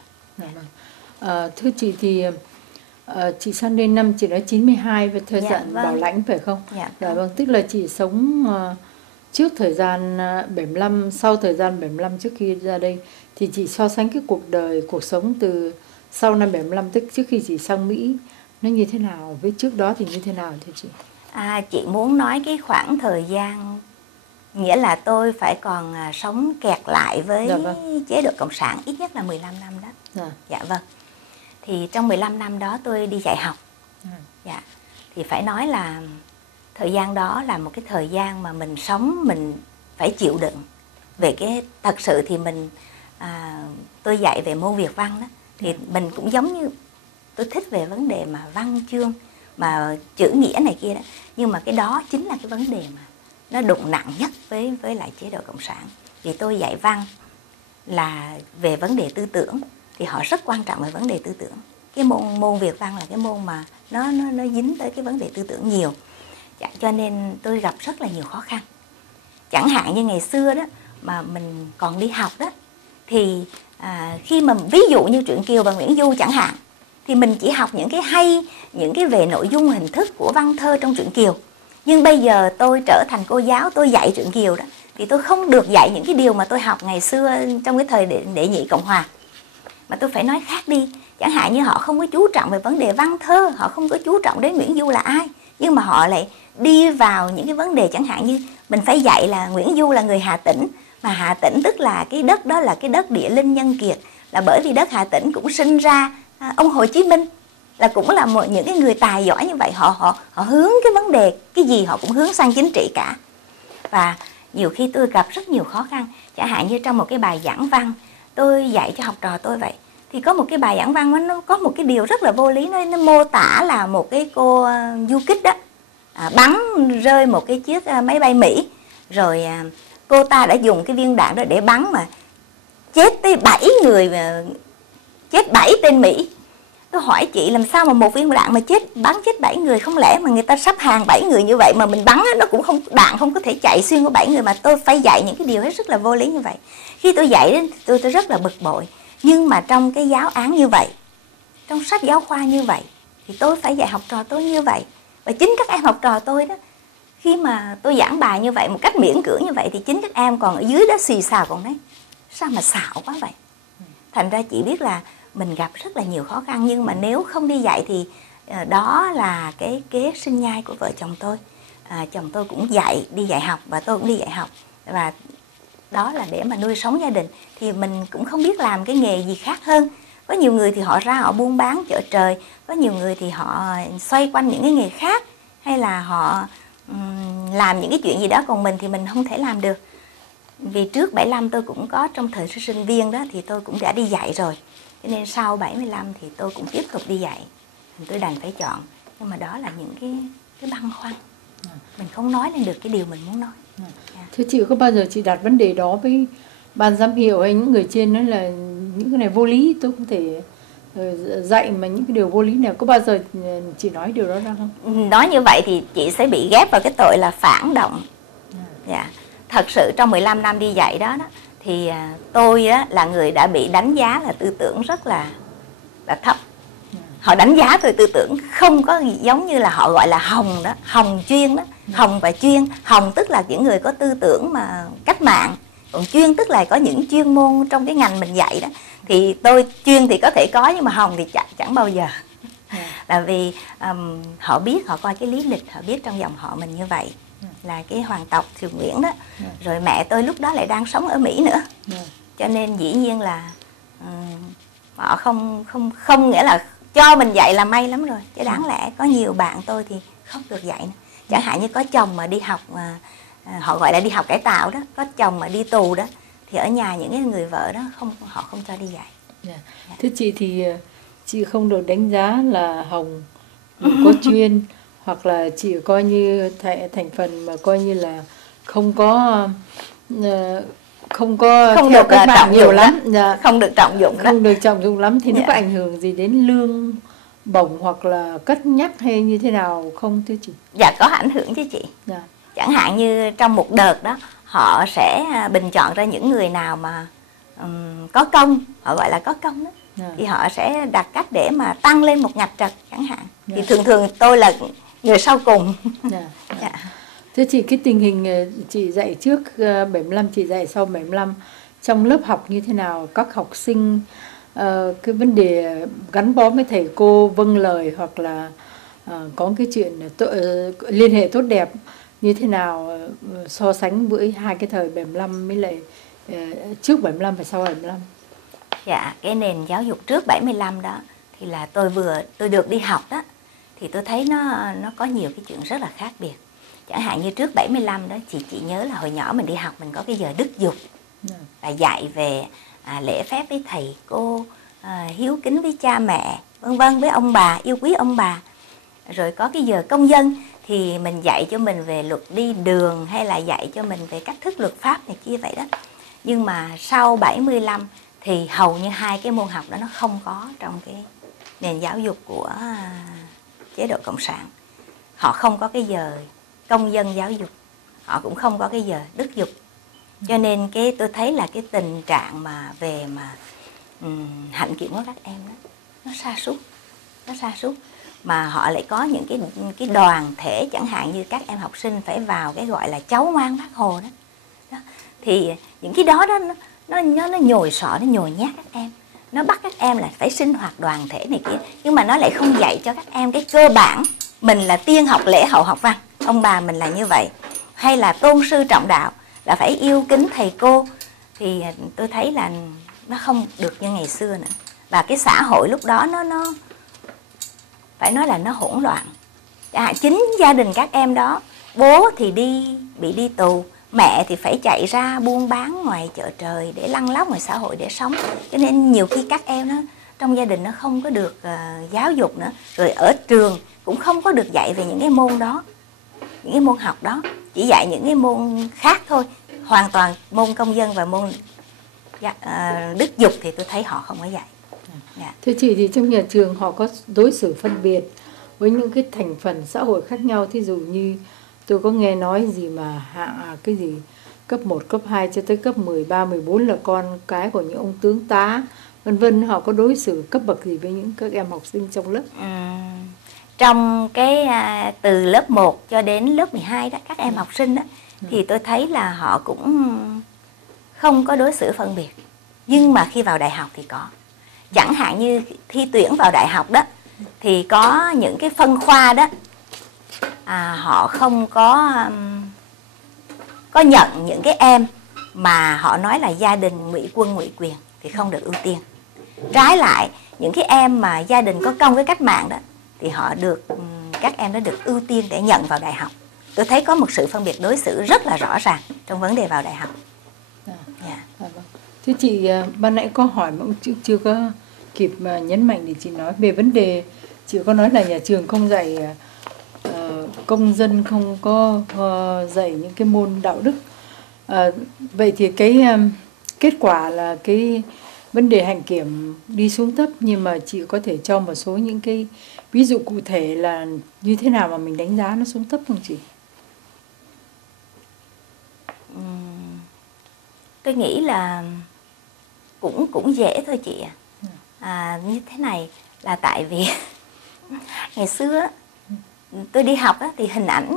Thưa chị thì chị sang đây năm chị đã 92 và thời gian vâng. bảo lãnh phải không? Dạ vâng. Tức là chị sống trước thời gian 75, sau thời gian 75 trước khi ra đây, thì chị so sánh cái cuộc sống từ sau năm 75, tức trước khi chị sang Mỹ, nó như thế nào với trước đó thì như thế nào thưa chị? Chị muốn nói cái khoảng thời gian, nghĩa là tôi phải còn sống kẹt lại với chế độ cộng sản ít nhất là 15 năm đó. Dạ vâng. thì trong 15 năm đó tôi đi dạy học. Dạ. Thì phải nói là thời gian đó là một cái thời gian mà mình sống mình phải chịu đựng. Về cái thật sự thì mình tôi dạy về môn Việt văn đó, thì mình cũng giống như tôi thích về vấn đề mà văn chương mà chữ nghĩa này kia đó, nhưng mà cái đó chính là cái vấn đề mà nó đụng nặng nhất với lại chế độ cộng sản. Vì tôi dạy văn là về vấn đề tư tưởng, thì họ rất quan trọng về vấn đề tư tưởng. Cái môn Việt văn là cái môn mà nó dính tới cái vấn đề tư tưởng nhiều, cho nên tôi gặp rất là nhiều khó khăn. Chẳng hạn như ngày xưa đó mà mình còn đi học đó, thì khi mà ví dụ như truyện Kiều và Nguyễn Du chẳng hạn, thì mình chỉ học những cái hay, những cái về nội dung hình thức của văn thơ trong truyện Kiều. Nhưng bây giờ tôi trở thành cô giáo, tôi dạy truyện Kiều đó, thì tôi không được dạy những cái điều mà tôi học ngày xưa trong cái thời đệ nhị Cộng Hòa, mà tôi phải nói khác đi. Chẳng hạn như họ không có chú trọng về vấn đề văn thơ, họ không có chú trọng đến Nguyễn Du là ai, nhưng mà họ lại đi vào những cái vấn đề, chẳng hạn như mình phải dạy là Nguyễn Du là người Hà Tĩnh, mà Hà Tĩnh tức là cái đất đó là cái đất địa linh nhân kiệt, là bởi vì đất Hà Tĩnh cũng sinh ra ông Hồ Chí Minh, là cũng là những cái người tài giỏi như vậy. Họ hướng cái vấn đề cái gì họ cũng hướng sang chính trị cả. Và nhiều khi tôi gặp rất nhiều khó khăn, chẳng hạn như trong một cái bài giảng văn tôi dạy cho học trò tôi vậy, thì có một cái bài giảng văn nó có một cái điều rất là vô lý, nó mô tả là một cái cô du kích đó bắn rơi một cái chiếc máy bay Mỹ, rồi cô ta đã dùng cái viên đạn đó để bắn mà chết tới 7 người, chết 7 tên Mỹ. Tôi hỏi chị, làm sao mà một viên đạn mà bắn chết 7 người, không lẽ mà người ta sắp hàng 7 người như vậy mà mình bắn nó cũng không, đạn không có thể chạy xuyên qua 7 người, mà tôi phải dạy những cái điều hết sức là vô lý như vậy. Khi tôi dạy tôi rất là bực bội. Nhưng mà trong cái giáo án như vậy, trong sách giáo khoa như vậy, thì tôi phải dạy học trò tôi như vậy. Và chính các em học trò tôi đó, khi mà tôi giảng bài như vậy một cách miễn cưỡng như vậy, thì chính các em còn ở dưới đó xì xào còn nói sao mà xạo quá vậy. Thành ra chị biết là mình gặp rất là nhiều khó khăn, nhưng mà nếu không đi dạy thì đó là cái kế sinh nhai của vợ chồng tôi. Chồng tôi cũng đi dạy học và tôi cũng đi dạy học, và đó là để mà nuôi sống gia đình. Thì mình cũng không biết làm cái nghề gì khác hơn. Có nhiều người thì họ ra họ buôn bán chợ trời, có nhiều người thì họ xoay quanh những cái nghề khác, hay là họ làm những cái chuyện gì đó, còn mình thì mình không thể làm được. Vì trước 75 tôi cũng có trong thời sinh viên đó, thì tôi cũng đã đi dạy rồi, cho nên sau 75 thì tôi cũng tiếp tục đi dạy, tôi đành phải chọn. Nhưng mà đó là những cái băn khoăn, mình không nói lên được cái điều mình muốn nói. Thế chị có bao giờ chị đặt vấn đề đó với ban giám hiệu hay những người trên, nói là những cái này vô lý, tôi không thể dạy mà những cái điều vô lý này, có bao giờ chị nói điều đó ra không? Nói như vậy thì chị sẽ bị ghép vào cái tội là phản động. Dạ. Thật sự trong 15 năm đi dạy đó thì tôi là người đã bị đánh giá là tư tưởng rất là thấp. Họ đánh giá tôi tư tưởng không có giống như là họ gọi là hồng đó, hồng chuyên đó, hồng và chuyên. Hồng tức là những người có tư tưởng mà cách mạng, còn chuyên tức là có những chuyên môn trong cái ngành mình dạy đó. Thì tôi chuyên thì có thể có, nhưng mà hồng thì chẳng bao giờ. Là vì họ biết, họ coi cái lý lịch, họ biết trong dòng họ mình như vậy, là cái hoàng tộc Triều Nguyễn đó. Rồi mẹ tôi lúc đó lại đang sống ở Mỹ nữa, cho nên dĩ nhiên là họ không nghĩa là cho mình dạy là may lắm rồi, chứ đáng lẽ có nhiều bạn tôi thì không được dạy nữa. Chẳng hạn như có chồng mà đi học, họ gọi là đi học cải tạo đó, có chồng mà đi tù đó, thì ở nhà những cái người vợ đó họ không cho đi dạy. Thế chị thì chị không được đánh giá là hồng có chuyên, hoặc là chị coi như thành phần mà coi như là không được trọng nhiều lắm, không được trọng dụng, không được trọng dụng lắm, thì nó có ảnh hưởng gì đến lương bổng hoặc là cất nhắc hay như thế nào không thưa chị? Dạ có ảnh hưởng chứ chị. Chẳng hạn như trong một đợt đó họ sẽ bình chọn ra những người nào mà có công, họ gọi là có công đó, thì họ sẽ đặt cách để mà tăng lên một ngạch trật chẳng hạn. Thì thường tôi là người sau cùng. Thế chị, cái tình hình chị dạy trước 75, chị dạy sau 75, trong lớp học như thế nào? Các học sinh cái vấn đề gắn bó với thầy cô, vâng lời, hoặc là có cái chuyện liên hệ tốt đẹp như thế nào, so sánh với hai cái thời 75 với lại trước 75 và sau 75? Dạ, cái nền giáo dục trước 75 đó thì là tôi được đi học đó, thì tôi thấy nó có nhiều cái chuyện rất là khác biệt. Chẳng hạn như trước 75 đó, chị nhớ là hồi nhỏ mình đi học mình có cái giờ đức dục, và dạy về lễ phép với thầy cô, hiếu kính với cha mẹ, vân vân, với ông bà, yêu quý ông bà. Rồi có cái giờ công dân thì mình dạy cho mình về luật đi đường, hay là dạy cho mình về cách thức luật pháp này kia vậy đó. Nhưng mà sau 75 thì hầu như hai cái môn học đó nó không có trong cái nền giáo dục của chế độ Cộng sản. Họ không có cái giờ công dân giáo dục, họ cũng không có cái giờ đức dục. Cho nên tôi thấy là cái tình trạng mà về hạnh kiểm của các em đó, nó sa sút. Mà họ lại có những cái đoàn thể, chẳng hạn như các em học sinh phải vào cái gọi là cháu ngoan Bác Hồ đó. Thì những cái đó nó nhồi sọ, nó nhồi nhét các em, nó bắt các em là phải sinh hoạt đoàn thể này kia, nhưng mà nó lại không dạy cho các em cái cơ bản. Mình là tiên học lễ, hậu học văn, ông bà mình là như vậy, hay là tôn sư trọng đạo, là phải yêu kính thầy cô. Thì tôi thấy là nó không được như ngày xưa nữa. Và cái xã hội lúc đó nó phải nói là nó hỗn loạn. Chính gia đình các em đó, bố thì bị đi tù, mẹ thì phải chạy ra buôn bán ngoài chợ trời để lăn lóc ngoài xã hội để sống. Cho nên nhiều khi các em nó trong gia đình nó không có được giáo dục nữa. Rồi ở trường cũng không có được dạy về những cái môn đó, những cái môn học đó, chỉ dạy những cái môn khác thôi. Hoàn toàn môn công dân và môn đức dục thì tôi thấy họ không có dạy. Thưa chị, thì trong nhà trường họ có đối xử phân biệt với những cái thành phần xã hội khác nhau. Thí dụ như tôi có nghe nói gì mà cái gì cấp 1, cấp 2 cho tới cấp 13, 14 là con cái của những ông tướng tá, vân vân. Họ có đối xử cấp bậc gì với những các em học sinh trong lớp? Trong cái từ lớp 1 cho đến lớp 12 đó, các em học sinh đó, thì tôi thấy là họ cũng không có đối xử phân biệt. Nhưng mà khi vào đại học thì có. Chẳng hạn như thi tuyển vào đại học đó, thì có những cái phân khoa đó, họ không có nhận những cái em mà họ nói là gia đình ngụy quân ngụy quyền thì không được ưu tiên. Trái lại, những cái em mà gia đình có công với cách mạng đó thì các em đó được ưu tiên để nhận vào đại học. Tôi thấy có một sự phân biệt đối xử rất là rõ ràng trong vấn đề vào đại học. Thưa chị, ban nãy có hỏi mà cũng chưa có kịp mà nhấn mạnh để chị nói về vấn đề. Chị có nói là nhà trường không dạy công dân, không có dạy những cái môn đạo đức. Vậy thì cái kết quả là cái vấn đề hạnh kiểm đi xuống thấp, nhưng mà chị có thể cho một số những cái ví dụ cụ thể là như thế nào mà mình đánh giá nó xuống thấp không chị? Tôi nghĩ là cũng dễ thôi chị ạ. Như thế này là tại vì ngày xưa tôi đi học á, thì hình ảnh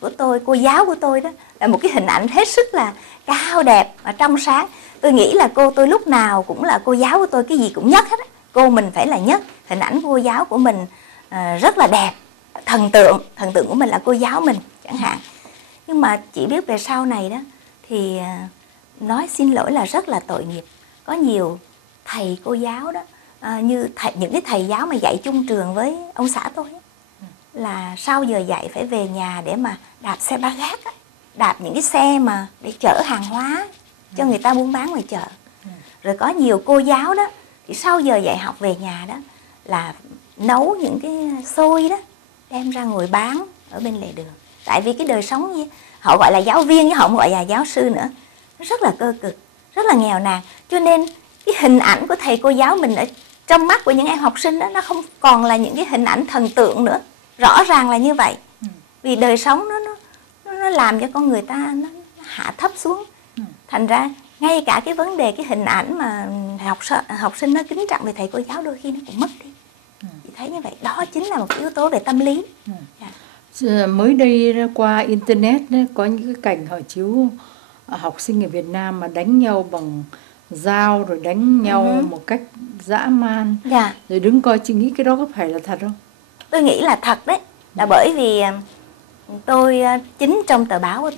của tôi, cô giáo của tôi đó là một cái hình ảnh hết sức là cao đẹp và trong sáng. Tôi nghĩ là cô tôi lúc nào cũng là cô giáo của tôi, cái gì cũng nhất hết á. Cô mình phải là nhất. Hình ảnh cô giáo của mình rất là đẹp, thần tượng của mình là cô giáo mình chẳng hạn. Nhưng mà chỉ biết về sau này đó thì nói xin lỗi là rất là tội nghiệp. Có nhiều thầy cô giáo đó, như những cái thầy giáo mà dạy chung trường với ông xã tôi ấy, là sau giờ dạy phải về nhà để mà đạp xe ba gác á, đạp những cái xe mà để chở hàng hóa cho người ta buôn bán ngoài chợ. Rồi có nhiều cô giáo đó thì sau giờ dạy học về nhà đó là nấu những cái xôi đó đem ra ngồi bán ở bên lề đường. Tại vì cái đời sống họ gọi là giáo viên chứ họ không gọi là giáo sư nữa, nó rất là cơ cực, rất là nghèo nàn. Cho nên cái hình ảnh của thầy cô giáo mình ở trong mắt của những em học sinh đó, nó không còn là những cái hình ảnh thần tượng nữa. Rõ ràng là như vậy. Vì đời sống nó làm cho con người ta nó hạ thấp xuống. Thành ra ngay cả cái vấn đề cái hình ảnh mà học sinh nó kính trọng về thầy cô giáo đôi khi nó cũng mất đi. Chị thấy như vậy, đó chính là một cái yếu tố về tâm lý. Mới đây qua internet có những cái cảnh họ chiếu học sinh ở Việt Nam mà đánh nhau bằng dao, rồi đánh nhau một cách dã man, rồi đứng coi. Chị nghĩ cái đó có phải là thật không? Tôi nghĩ là thật đấy, là bởi vì tôi chính trong tờ báo của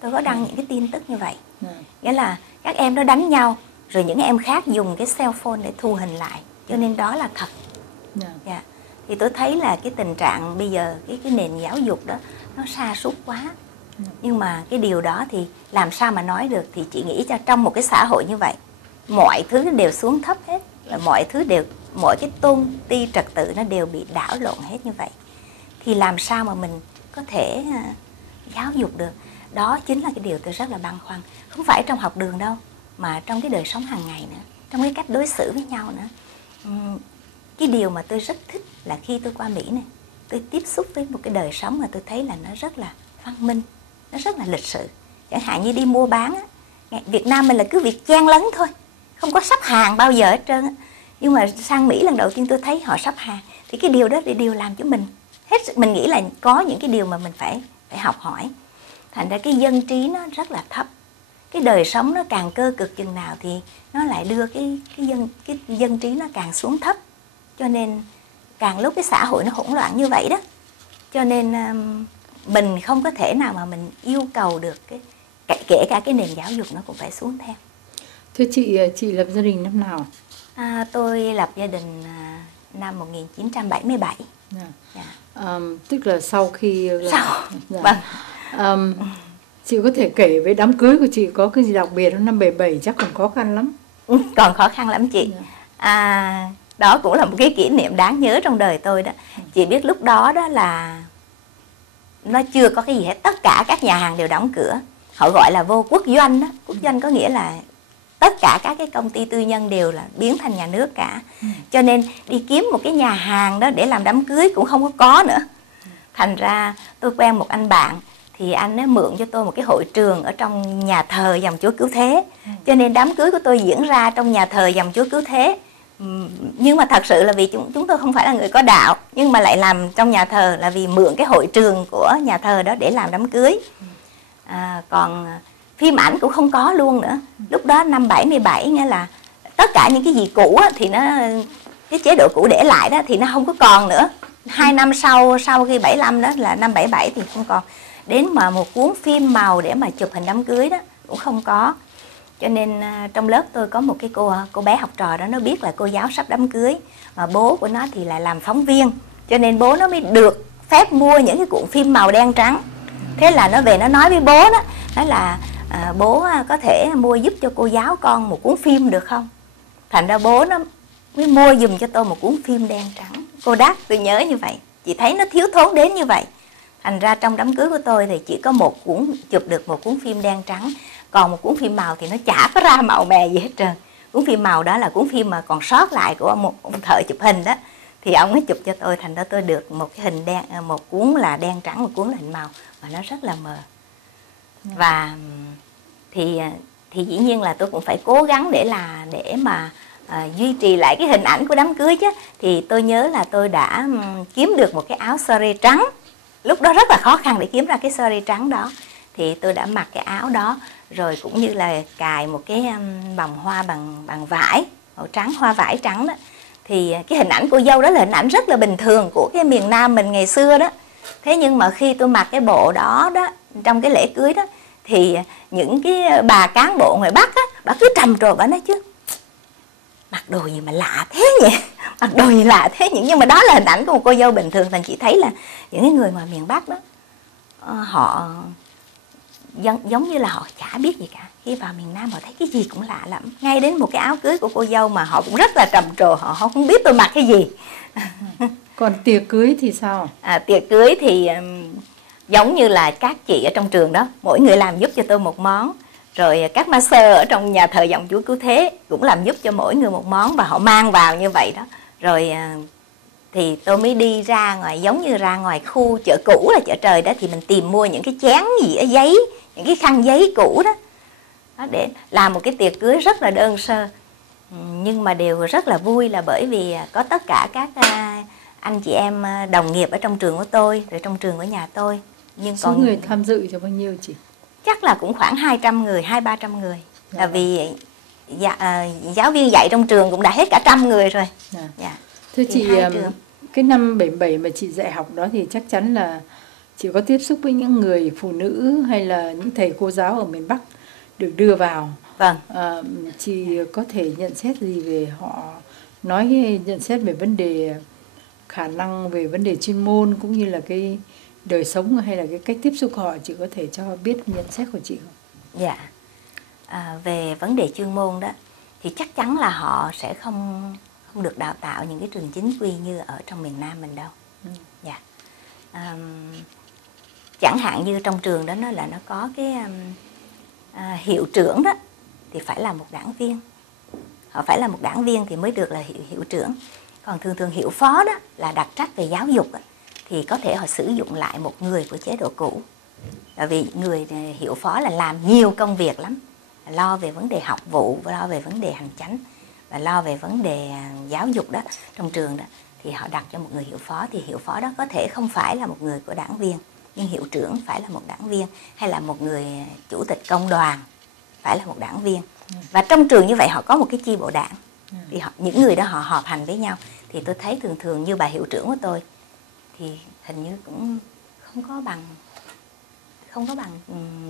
tôi có đăng những cái tin tức như vậy. Nghĩa là các em đó đánh nhau, rồi những em khác dùng cái cell phone để thu hình lại, cho nên đó là thật. Dạ. Thì tôi thấy là cái tình trạng bây giờ cái nền giáo dục đó nó sa sút quá. Nhưng mà cái điều đó thì làm sao mà nói được, thì chị nghĩ cho trong một cái xã hội như vậy, mọi thứ đều xuống thấp hết, và mọi cái tôn ti trật tự nó đều bị đảo lộn hết như vậy, thì làm sao mà mình có thể giáo dục được. Đó chính là cái điều tôi rất là băn khoăn, không phải trong học đường đâu, mà trong cái đời sống hàng ngày nữa, trong cái cách đối xử với nhau nữa. Cái điều mà tôi rất thích là khi tôi qua Mỹ này, tôi tiếp xúc với một cái đời sống mà tôi thấy là nó rất là văn minh, nó rất là lịch sự. Chẳng hạn như đi mua bán á, Việt Nam mình là cứ việc chen lấn thôi, không có sắp hàng bao giờ hết trơn á. Nhưng mà sang Mỹ lần đầu tiên tôi thấy họ sắp hàng, thì cái điều đó là điều làm cho mình mình nghĩ là có những cái điều mà mình phải học hỏi. Thành ra cái dân trí nó rất là thấp. Cái đời sống nó càng cơ cực chừng nào thì nó lại đưa cái dân trí nó càng xuống thấp. Cho nên càng lúc cái xã hội nó hỗn loạn như vậy đó. Cho nên mình không có thể nào mà mình yêu cầu được kể cả cái nền giáo dục nó cũng phải xuống theo. Thưa chị lập gia đình năm nào? Tôi lập gia đình năm 1977. Dạ. Tức là sau khi... Sau? Dạ. Vâng. Chị có thể kể với đám cưới của chị có cái gì đặc biệt không? Năm 77 chắc còn khó khăn lắm. Còn khó khăn lắm chị. Đó cũng là một cái kỷ niệm đáng nhớ trong đời tôi đó. Chị biết lúc đó đó là nó chưa có cái gì hết, tất cả các nhà hàng đều đóng cửa. Họ gọi là vô quốc doanh đó. Quốc doanh có nghĩa là tất cả các cái công ty tư nhân đều là biến thành nhà nước cả. Cho nên đi kiếm một cái nhà hàng đó để làm đám cưới cũng không có nữa. Thành ra tôi quen một anh bạn, thì anh ấy mượn cho tôi một cái hội trường ở trong nhà thờ dòng Chúa Cứu Thế. Cho nên đám cưới của tôi diễn ra trong nhà thờ dòng Chúa Cứu Thế. Nhưng mà thật sự là vì chúng tôi không phải là người có đạo, nhưng mà lại làm trong nhà thờ là vì mượn cái hội trường của nhà thờ đó để làm đám cưới. Còn phim ảnh cũng không có luôn nữa. Lúc đó năm 77, nghĩa là tất cả những cái gì cũ á, thì cái chế độ cũ để lại đó thì nó không có còn nữa. 2 năm sau khi 75 đó là năm 77 thì không còn. Đến mà một cuốn phim màu để mà chụp hình đám cưới đó cũng không có. Cho nên trong lớp tôi có một cái cô bé học trò đó, nó biết là cô giáo sắp đám cưới, mà bố của nó thì lại làm phóng viên, cho nên bố nó mới được phép mua những cái cuộn phim màu đen trắng. Thế là nó về nó nói với bố đó, nói là bố có thể mua giúp cho cô giáo con một cuốn phim được không? Thành ra bố nó mới mua giùm cho tôi một cuốn phim đen trắng. Cô Đắc, tôi nhớ như vậy. Chị thấy nó thiếu thốn đến như vậy. Thành ra trong đám cưới của tôi thì chỉ có chụp được một cuốn phim đen trắng. Còn một cuốn phim màu thì nó chả có ra màu mè gì hết trơn. Cuốn phim màu đó là cuốn phim mà còn sót lại của một thợ chụp hình đó. Thì ông ấy chụp cho tôi, thành ra tôi được một cái hình đen, một cuốn là đen trắng, một cuốn là hình màu, mà nó rất là mờ. Và thì dĩ nhiên là tôi cũng phải cố gắng để mà duy trì lại cái hình ảnh của đám cưới chứ. Thì tôi nhớ là tôi đã kiếm được một cái áo sơ-ri trắng. Lúc đó rất là khó khăn để kiếm ra cái sơ-ri trắng đó. Thì tôi đã mặc cái áo đó, rồi cũng như là cài một cái vòng hoa bằng vải màu trắng, hoa vải trắng đó. Thì cái hình ảnh cô dâu đó là hình ảnh rất là bình thường của cái miền Nam mình ngày xưa đó. Thế nhưng mà khi tôi mặc cái bộ đó trong cái lễ cưới đó, thì những cái bà cán bộ ngoài Bắc á, bà cứ trầm trồ, bà nói chứ mặc đồ gì mà lạ thế nhỉ, mặc đồ gì lạ thế nhỉ. Nhưng mà đó là hình ảnh của một cô dâu bình thường. Thành chị thấy là những cái người mà miền Bắc đó, họ giống như là họ chả biết gì cả. Khi vào miền Nam họ thấy cái gì cũng lạ lắm. Ngay đến một cái áo cưới của cô dâu mà họ cũng rất là trầm trồ, họ không biết tôi mặc cái gì. Còn tiệc cưới thì sao? Tiệc cưới thì giống như là các chị ở trong trường đó, mỗi người làm giúp cho tôi một món. Rồi các master ở trong nhà thờ dòng Chúa Cứu Thế cũng làm giúp cho mỗi người một món, và họ mang vào như vậy đó. Rồi thì tôi mới đi ra ngoài, giống như ra ngoài khu chợ cũ là chợ trời đó, thì mình tìm mua những cái chén dĩa giấy, những cái khăn giấy cũ đó, để làm một cái tiệc cưới rất là đơn sơ. Nhưng mà đều rất là vui, là bởi vì có tất cả các anh chị em đồng nghiệp ở trong trường của tôi, rồi trong trường của nhà tôi. Nhưng số người tham dự cho bao nhiêu chị? Chắc là cũng khoảng 200 người, 200-300 người. Là vì giáo viên dạy trong trường cũng đã hết cả 100 người rồi. Thưa chị, cái năm 77 mà chị dạy học đó thì chắc chắn là chị có tiếp xúc với những người phụ nữ hay là những thầy cô giáo ở miền Bắc được đưa vào. Vâng. Chị có thể nhận xét gì về họ, nhận xét về vấn đề khả năng về vấn đề chuyên môn cũng như là cái đời sống hay là cái cách tiếp xúc của họ, chị có thể cho biết nhận xét của chị không? Dạ. Về vấn đề chuyên môn đó thì chắc chắn là họ sẽ không được đào tạo những cái trường chính quy như ở trong miền Nam mình đâu. Dạ. Chẳng hạn như trong trường đó nó có cái hiệu trưởng đó thì phải là một đảng viên. Họ phải là một đảng viên thì mới được là hiệu trưởng. Còn thường hiệu phó đó là đặc trách về giáo dục đó, thì có thể họ sử dụng lại một người của chế độ cũ. Bởi vì người hiệu phó là làm nhiều công việc lắm, lo về vấn đề học vụ, lo về vấn đề hành chánh và lo về vấn đề giáo dục đó trong trường đó, thì họ đặt cho một người hiệu phó. Thì hiệu phó đó có thể không phải là một người của đảng viên, nhưng hiệu trưởng phải là một đảng viên, hay là một người chủ tịch công đoàn phải là một đảng viên. Và trong trường như vậy họ có một cái chi bộ đảng, thì những người đó họ họp hành với nhau. Thì tôi thấy thường như bà hiệu trưởng của tôi thì hình như cũng không có bằng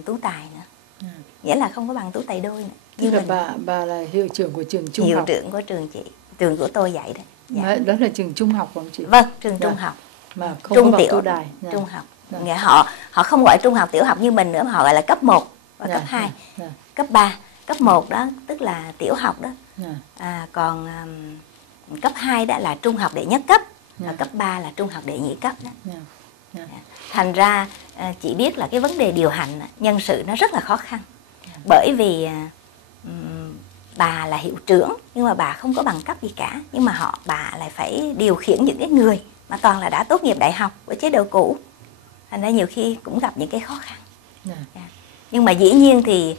tú tài nữa. Nghĩa là không có bằng tú tài đôi nữa. Tức là bà là hiệu trưởng của trường trung học. Hiệu trưởng của trường chị, trường của tôi dạy đấy. Dạ. Đó là trường trung học không chị? Vâng, trường trung học. Mà không trung có bằng tú tài. Trung học. Nghĩa họ không gọi trung học tiểu học như mình nữa, mà họ gọi là cấp 1 và cấp 2, cấp 3. Cấp 1 đó tức là tiểu học đó. Còn cấp 2 đó là trung học đệ nhất cấp, và cấp 3 là trung học đệ nhị cấp đó. Thành ra chị biết là cái vấn đề điều hành nhân sự nó rất là khó khăn. Bởi vì bà là hiệu trưởng nhưng mà bà không có bằng cấp gì cả, nhưng mà bà lại phải điều khiển những cái người mà toàn là đã tốt nghiệp đại học của chế độ cũ. Thành ra nhiều khi cũng gặp những cái khó khăn. Nhưng mà dĩ nhiên thì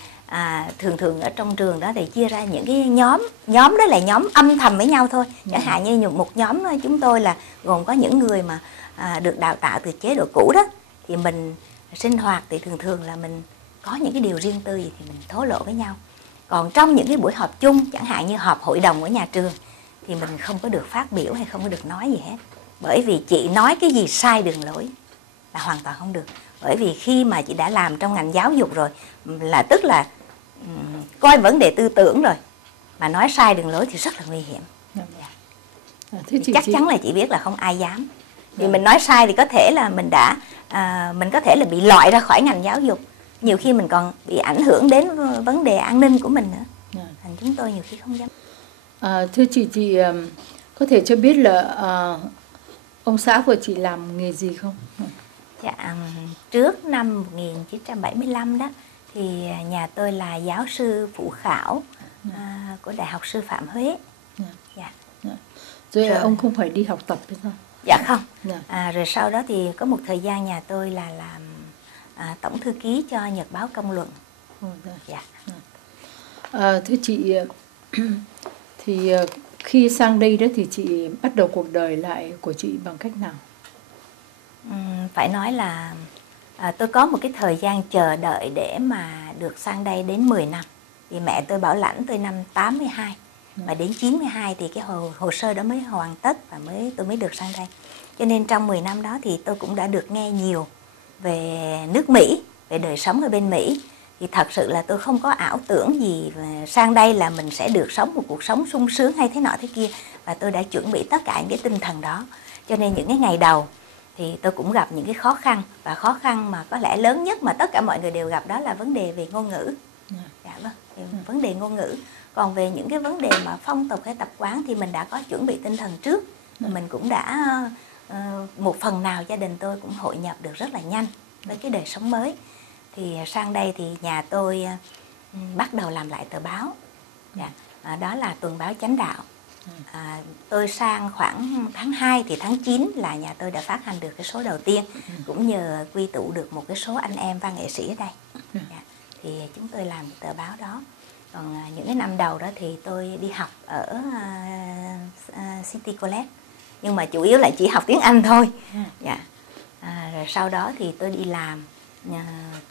thường ở trong trường đó thì chia ra những cái nhóm đó là nhóm âm thầm với nhau thôi. Chẳng hạn như một nhóm chúng tôi là gồm có những người mà được đào tạo từ chế độ cũ đó, thì mình sinh hoạt thì thường là mình có những cái điều riêng tư gì thì mình thổ lộ với nhau. Còn trong những cái buổi họp chung, chẳng hạn như họp hội đồng của nhà trường, thì mình không có được phát biểu hay không có được nói gì hết. Bởi vì chị nói cái gì sai đường lối là hoàn toàn không được. Bởi vì khi mà chị đã làm trong ngành giáo dục rồi là tức là coi vấn đề tư tưởng rồi, mà nói sai đường lối thì rất là nguy hiểm. Chắc chắn là chị biết là không ai dám. Vì mình nói sai thì có thể là mình có thể là bị loại ra khỏi ngành giáo dục. Nhiều khi mình còn bị ảnh hưởng đến vấn đề an ninh của mình nữa. Thành chúng tôi nhiều khi không dám. Thưa chị có thể cho biết là ông xã của chị làm nghề gì không? Dạ, trước năm 1975 đó thì nhà tôi là giáo sư phụ khảo của Đại học Sư phạm Huế. Rồi ông không phải đi học tập hay sao? Dạ không. Rồi sau đó thì có một thời gian nhà tôi là làm tổng thư ký cho Nhật báo Công luận. Thưa chị, thì khi sang đây đó thì chị bắt đầu cuộc đời lại của chị bằng cách nào? Phải nói là tôi có một cái thời gian chờ đợi để mà được sang đây đến 10 năm. Vì mẹ tôi bảo lãnh tôi năm 82. Và đến 92 thì cái hồ sơ đó mới hoàn tất và tôi mới được sang đây. Cho nên trong 10 năm đó thì tôi cũng đã được nghe nhiều về nước Mỹ, về đời sống ở bên Mỹ. Thì thật sự là tôi không có ảo tưởng gì sang đây là mình sẽ được sống một cuộc sống sung sướng hay thế nọ thế kia. Và tôi đã chuẩn bị tất cả những cái tinh thần đó. Cho nên những cái ngày đầu thì tôi cũng gặp những cái khó khăn. Và khó khăn mà có lẽ lớn nhất mà tất cả mọi người đều gặp đó là vấn đề về ngôn ngữ. Vấn đề ngôn ngữ. Còn về những cái vấn đề mà phong tục hay tập quán thì mình đã có chuẩn bị tinh thần trước. Mình cũng đã một phần nào gia đình tôi cũng hội nhập được rất là nhanh với cái đời sống mới. Thì sang đây thì nhà tôi bắt đầu làm lại tờ báo. Đó là Tuần báo Chánh đạo. Tôi sang khoảng tháng 2 thì tháng 9 là nhà tôi đã phát hành được cái số đầu tiên. Cũng nhờ quy tụ được một cái số anh em văn nghệ sĩ ở đây. Thì chúng tôi làm tờ báo đó. Còn những cái năm đầu đó thì tôi đi học ở City College. Nhưng mà chủ yếu là chỉ học tiếng Anh thôi. Rồi sau đó thì tôi đi làm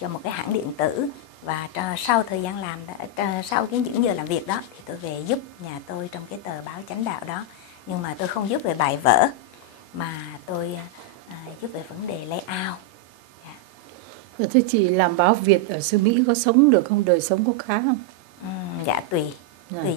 cho một cái hãng điện tử. Và sau thời gian làm, sau những giờ làm việc đó thì tôi về giúp nhà tôi trong cái tờ báo Chánh đạo đó. Nhưng mà tôi không giúp về bài vở, mà tôi giúp về vấn đề layout. Thế chị làm báo Việt ở xứ Mỹ có sống được không? Đời sống có khá không? Dạ tùy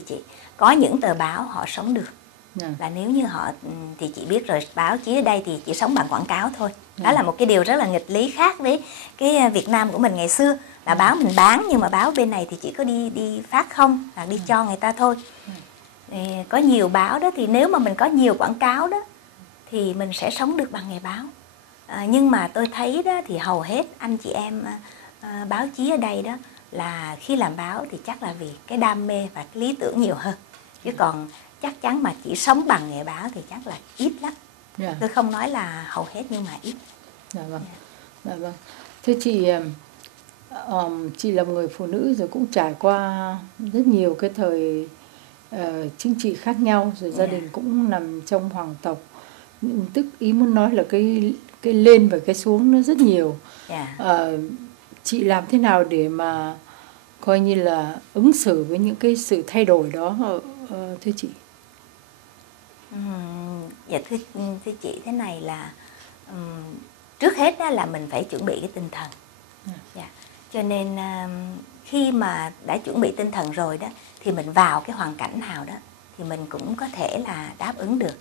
chị. Có những tờ báo họ sống được, Là nếu như họ thì chị biết rồi, báo chí ở đây thì chỉ sống bằng quảng cáo thôi. Đó là một cái điều rất là nghịch lý khác với cái Việt Nam của mình ngày xưa, là báo mình bán nhưng mà báo bên này thì chỉ có đi phát không, là đi cho người ta thôi. Thì có nhiều báo đó thì nếu mà mình có nhiều quảng cáo đó thì mình sẽ sống được bằng nghề báo. Nhưng mà tôi thấy đó thì hầu hết anh chị em báo chí ở đây đó là khi làm báo thì chắc là vì cái đam mê và cái lý tưởng nhiều hơn. Chứ còn chắc chắn mà chỉ sống bằng nghề báo thì chắc là ít lắm. Tôi không nói là hầu hết nhưng mà ít. Dạ vâng. Dạ vâng. Thế chị là một người phụ nữ rồi cũng trải qua rất nhiều cái thời chính trị khác nhau, rồi gia đình cũng nằm trong hoàng tộc. Tức ý muốn nói là cái lên và cái xuống nó rất nhiều. Chị làm thế nào để mà coi như là ứng xử với những cái sự thay đổi đó thưa chị? Dạ thưa chị, thế này là trước hết đó là mình phải chuẩn bị cái tinh thần. Cho nên khi mà đã chuẩn bị tinh thần rồi đó thì mình vào cái hoàn cảnh nào đó thì mình cũng có thể là đáp ứng được.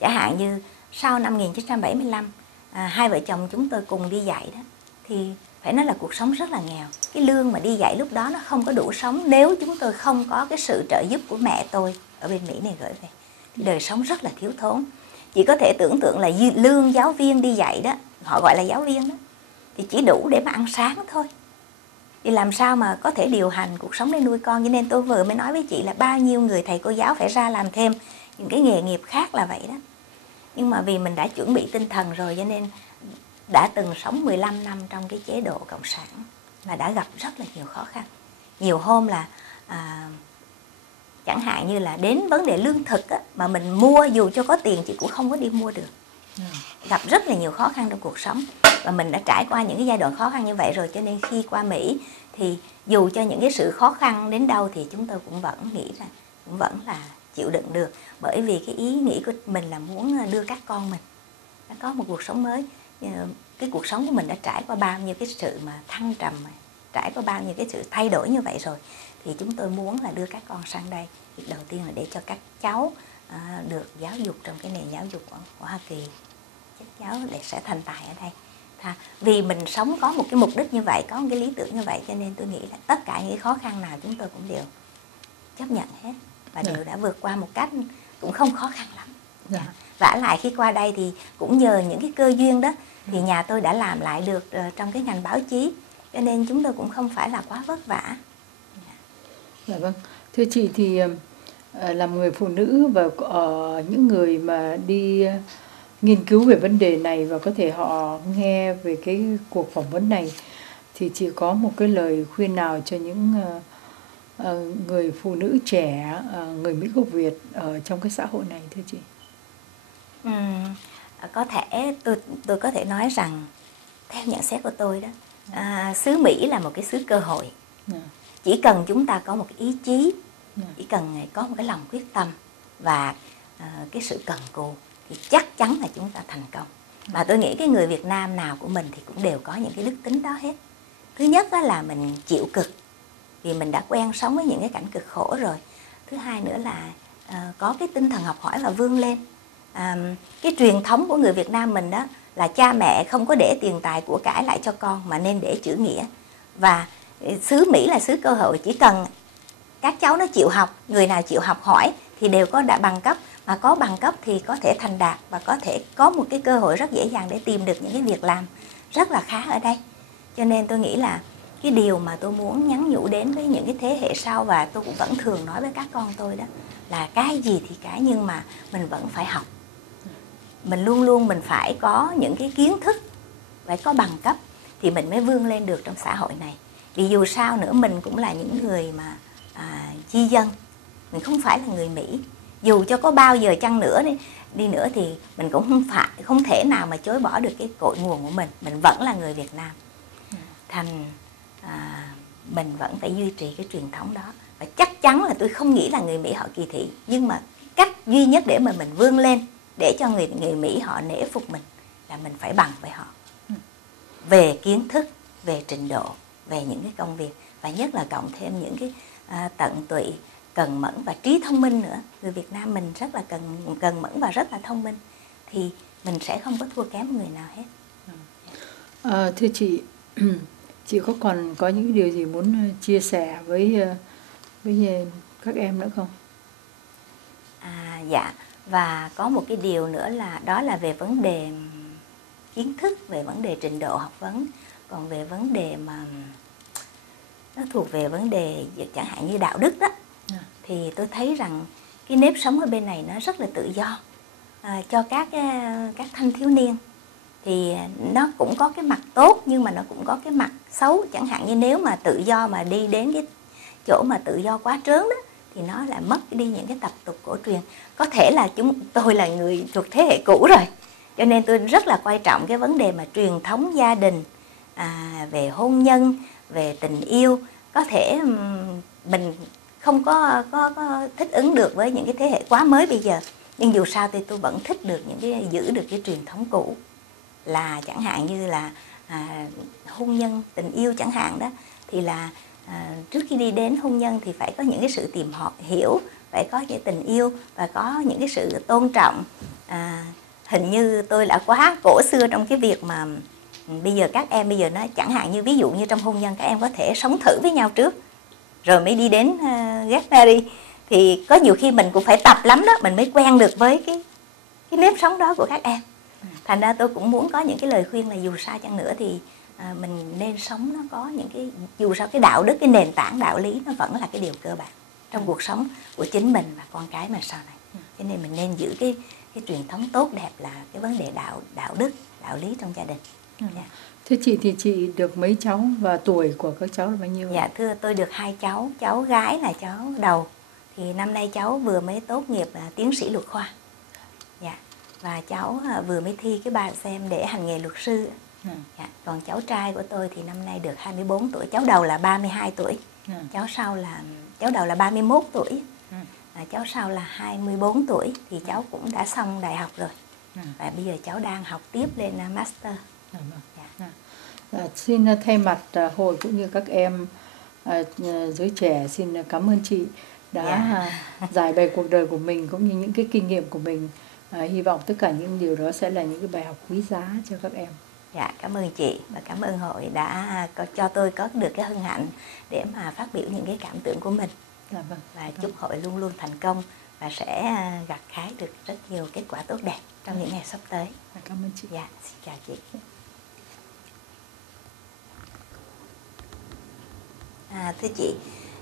Chẳng hạn như sau năm 1975, hai vợ chồng chúng tôi cùng đi dạy đó, thì phải nói là cuộc sống rất là nghèo. Cái lương mà đi dạy lúc đó nó không có đủ sống nếu chúng tôi không có cái sự trợ giúp của mẹ tôi ở bên Mỹ này gửi về. Thì đời sống rất là thiếu thốn. Chỉ có thể tưởng tượng là lương giáo viên đi dạy đó, họ gọi là giáo viên đó, thì chỉ đủ để mà ăn sáng thôi. Thì làm sao mà có thể điều hành cuộc sống để nuôi con. Cho nên tôi vừa mới nói với chị là bao nhiêu người thầy cô giáo phải ra làm thêm những cái nghề nghiệp khác là vậy đó. Nhưng mà vì mình đã chuẩn bị tinh thần rồi cho nên đã từng sống 15 năm trong cái chế độ cộng sản và đã gặp rất là nhiều khó khăn. Nhiều hôm là chẳng hạn như là đến vấn đề lương thực á, mà mình mua dù cho có tiền chị cũng không có đi mua được. Gặp rất là nhiều khó khăn trong cuộc sống. Và mình đã trải qua những cái giai đoạn khó khăn như vậy rồi, cho nên khi qua Mỹ thì dù cho những cái sự khó khăn đến đâu thì chúng tôi cũng vẫn nghĩ rằng cũng vẫn là chịu đựng được. Bởi vì cái ý nghĩ của mình là muốn đưa các con mình nó có một cuộc sống mới. Cái cuộc sống của mình đã trải qua bao nhiêu cái sự mà thăng trầm, trải qua bao nhiêu cái sự thay đổi như vậy rồi, thì chúng tôi muốn là đưa các con sang đây. Việc đầu tiên là để cho các cháu được giáo dục trong cái nền giáo dục của Hoa Kỳ. Các cháu để sẽ thành tài ở đây. Vì mình sống có một cái mục đích như vậy, có một cái lý tưởng như vậy, cho nên tôi nghĩ là tất cả những cái khó khăn nào chúng tôi cũng đều chấp nhận hết và đều đã vượt qua một cách cũng không khó khăn lắm. Vả lại khi qua đây thì cũng nhờ những cái cơ duyên đó thì nhà tôi đã làm lại được trong cái ngành báo chí, cho nên chúng tôi cũng không phải là quá vất vả. Dạ vâng. Thưa chị thì làm người phụ nữ và những người mà đi nghiên cứu về vấn đề này và có thể họ nghe về cái cuộc phỏng vấn này thì chị có một cái lời khuyên nào cho những người phụ nữ trẻ, người Mỹ gốc Việt ở trong cái xã hội này thưa chị? Có thể tôi có thể nói rằng theo nhận xét của tôi đó, xứ Mỹ là một cái xứ cơ hội. Chỉ cần chúng ta có một cái ý chí, chỉ cần có một cái lòng quyết tâm và cái sự cần cù thì chắc chắn là chúng ta thành công. Và tôi nghĩ cái người Việt Nam nào của mình thì cũng đều có những cái đức tính đó hết. Thứ nhất là mình chịu cực vì mình đã quen sống với những cái cảnh cực khổ rồi. Thứ hai nữa là có cái tinh thần học hỏi và vươn lên. Cái truyền thống của người Việt Nam mình đó là cha mẹ không có để tiền tài của cải lại cho con mà nên để chữ nghĩa. Và xứ Mỹ là xứ cơ hội, chỉ cần các cháu nó chịu học, người nào chịu học hỏi thì đều có bằng cấp, mà có bằng cấp thì có thể thành đạt và có thể có một cái cơ hội rất dễ dàng để tìm được những cái việc làm rất là khá ở đây. Cho nên tôi nghĩ là cái điều mà tôi muốn nhắn nhủ đến với những cái thế hệ sau, và tôi cũng vẫn thường nói với các con tôi đó, là cái gì thì cái nhưng mà mình vẫn phải học. Mình luôn luôn mình phải có những cái kiến thức, phải có bằng cấp thì mình mới vươn lên được trong xã hội này. Vì dù sao nữa mình cũng là những người mà di dân, mình không phải là người Mỹ. Dù cho có bao giờ chăng nữa đi nữa thì mình cũng không thể nào mà chối bỏ được cái cội nguồn của mình vẫn là người Việt Nam. Thành mình vẫn phải duy trì cái truyền thống đó. Và chắc chắn là tôi không nghĩ là người Mỹ họ kỳ thị, nhưng mà cách duy nhất để mà mình vươn lên, để cho người Mỹ họ nể phục mình là mình phải bằng với họ về kiến thức, về trình độ, về những cái công việc, và nhất là cộng thêm những cái tận tụy cần mẫn và trí thông minh nữa. Người Việt Nam mình rất là cần mẫn và rất là thông minh, thì mình sẽ không có thua kém người nào hết. Thưa chị còn có những điều gì muốn chia sẻ với các em nữa không? Dạ, và có một cái điều nữa là đó là về vấn đề kiến thức, về vấn đề trình độ học vấn. Còn về vấn đề mà nó thuộc về vấn đề chẳng hạn như đạo đức đó, thì tôi thấy rằng cái nếp sống ở bên này nó rất là tự do cho các thanh thiếu niên. Thì nó cũng có cái mặt tốt nhưng mà nó cũng có cái mặt xấu. Chẳng hạn như nếu mà tự do mà đi đến cái chỗ mà tự do quá trớn đó, thì nó lại mất đi những cái tập tục cổ truyền. Có thể là tôi là người thuộc thế hệ cũ rồi, cho nên tôi rất là quan trọng cái vấn đề mà truyền thống gia đình, về hôn nhân, về tình yêu. Có thể mình không có thích ứng được với những cái thế hệ quá mới bây giờ, nhưng dù sao thì tôi vẫn thích được giữ được cái truyền thống cũ. Là chẳng hạn như là hôn nhân, tình yêu chẳng hạn đó, thì là trước khi đi đến hôn nhân thì phải có những cái sự tìm hiểu, phải có cái tình yêu và có những cái sự tôn trọng. Hình như tôi đã quá cổ xưa trong cái việc mà bây giờ các em bây giờ nó chẳng hạn như ví dụ như trong hôn nhân các em có thể sống thử với nhau trước rồi mới đi đến get married, thì có nhiều khi mình cũng phải tập lắm đó mình mới quen được với cái nếp sống đó của các em. Thành ra tôi cũng muốn có những cái lời khuyên là dù sao chăng nữa thì mình nên sống nó có những cái, dù sao cái đạo đức, cái nền tảng đạo lý nó vẫn là cái điều cơ bản trong cuộc sống của chính mình và con cái mà sau này. Cho nên mình nên giữ cái truyền thống tốt đẹp là cái vấn đề đạo đức, đạo lý trong gia đình. Thưa chị thì chị được mấy cháu và tuổi của các cháu là bao nhiêu? Dạ thưa, tôi được 2 cháu. Cháu gái là cháu đầu, thì năm nay cháu vừa mới tốt nghiệp tiến sĩ luật khoa. Dạ. Và cháu vừa mới thi cái bài xem để hành nghề luật sư. Dạ. Còn cháu trai của tôi thì năm nay được 24 tuổi. Cháu đầu là 32 tuổi. Cháu đầu là 31 tuổi. Cháu sau là 24 tuổi. Thì cháu cũng đã xong đại học rồi. Và bây giờ cháu đang học tiếp lên master. Xin thay mặt hội cũng như các em giới trẻ xin cảm ơn chị đã giải bày cuộc đời của mình cũng như những cái kinh nghiệm của mình. Hy vọng tất cả những điều đó sẽ là những cái bài học quý giá cho các em. Dạ, cảm ơn chị và cảm ơn hội đã cho tôi có được cái hân hạnh để mà phát biểu những cái cảm tưởng của mình. Vâng. Và chúc hội luôn luôn thành công và sẽ gặt hái được rất nhiều kết quả tốt đẹp trong những ngày sắp tới. Cảm ơn chị. Dạ, xin chào chị. Thưa chị,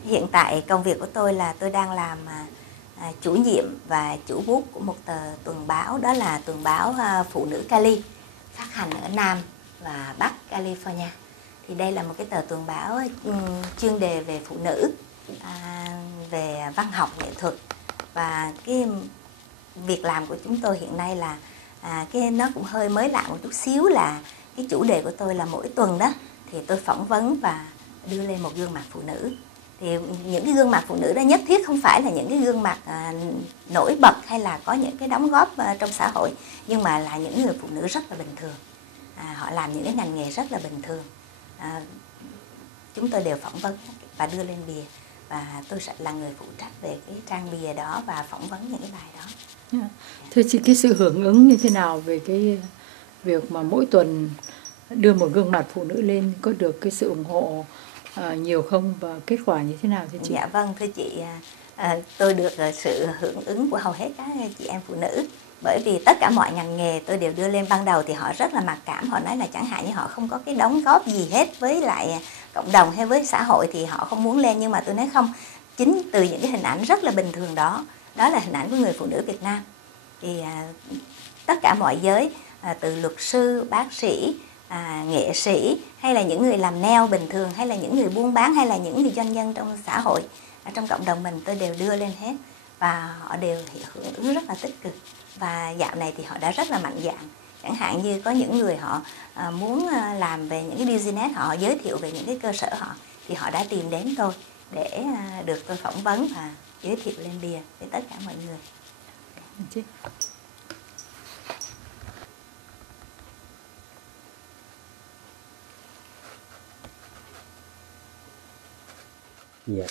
hiện tại công việc của tôi là tôi đang làm chủ nhiệm và chủ bút của một tờ tuần báo, đó là tuần báo Phụ nữ Cali, phát hành ở Nam và Bắc California. Thì đây là một cái tờ tuần báo chuyên đề về phụ nữ, về văn học nghệ thuật. Và cái việc làm của chúng tôi hiện nay là cái nó cũng hơi mới lạ một chút xíu, là cái chủ đề của tôi là mỗi tuần đó thì tôi phỏng vấn và đưa lên một gương mặt phụ nữ. Thì những cái gương mặt phụ nữ đó nhất thiết không phải là những cái gương mặt nổi bật hay là có những cái đóng góp trong xã hội, nhưng mà là những người phụ nữ rất là bình thường. Họ làm những cái ngành nghề rất là bình thường. Chúng tôi đều phỏng vấn và đưa lên bìa, và tôi sẽ là người phụ trách về cái trang bìa đó và phỏng vấn những cái bài đó. Thưa chị, cái sự hưởng ứng như thế nào về cái việc mà mỗi tuần đưa một gương mặt phụ nữ lên, có được cái sự ủng hộ nhiều không và kết quả như thế nào thưa chị? Dạ vâng, thưa chị, tôi được sự hưởng ứng của hầu hết các chị em phụ nữ, bởi vì tất cả mọi ngành nghề tôi đều đưa lên. Ban đầu thì họ rất là mặc cảm, họ nói là chẳng hạn như họ không có cái đóng góp gì hết với lại cộng đồng hay với xã hội thì họ không muốn lên, nhưng mà tôi nói không, chính từ những cái hình ảnh rất là bình thường đó, đó là hình ảnh của người phụ nữ Việt Nam. Thì tất cả mọi giới, từ luật sư, bác sĩ, nghệ sĩ, hay là những người làm nail bình thường, hay là những người buôn bán, hay là những người doanh nhân trong xã hội, trong cộng đồng mình, tôi đều đưa lên hết. Và họ đều hưởng ứng rất là tích cực. Và dạo này thì họ đã rất là mạnh dạn. Chẳng hạn như có những người họ muốn làm về những cái business, họ giới thiệu về những cái cơ sở họ, thì họ đã tìm đến tôi để được tôi phỏng vấn và giới thiệu lên bìa với tất cả mọi người. Yeah.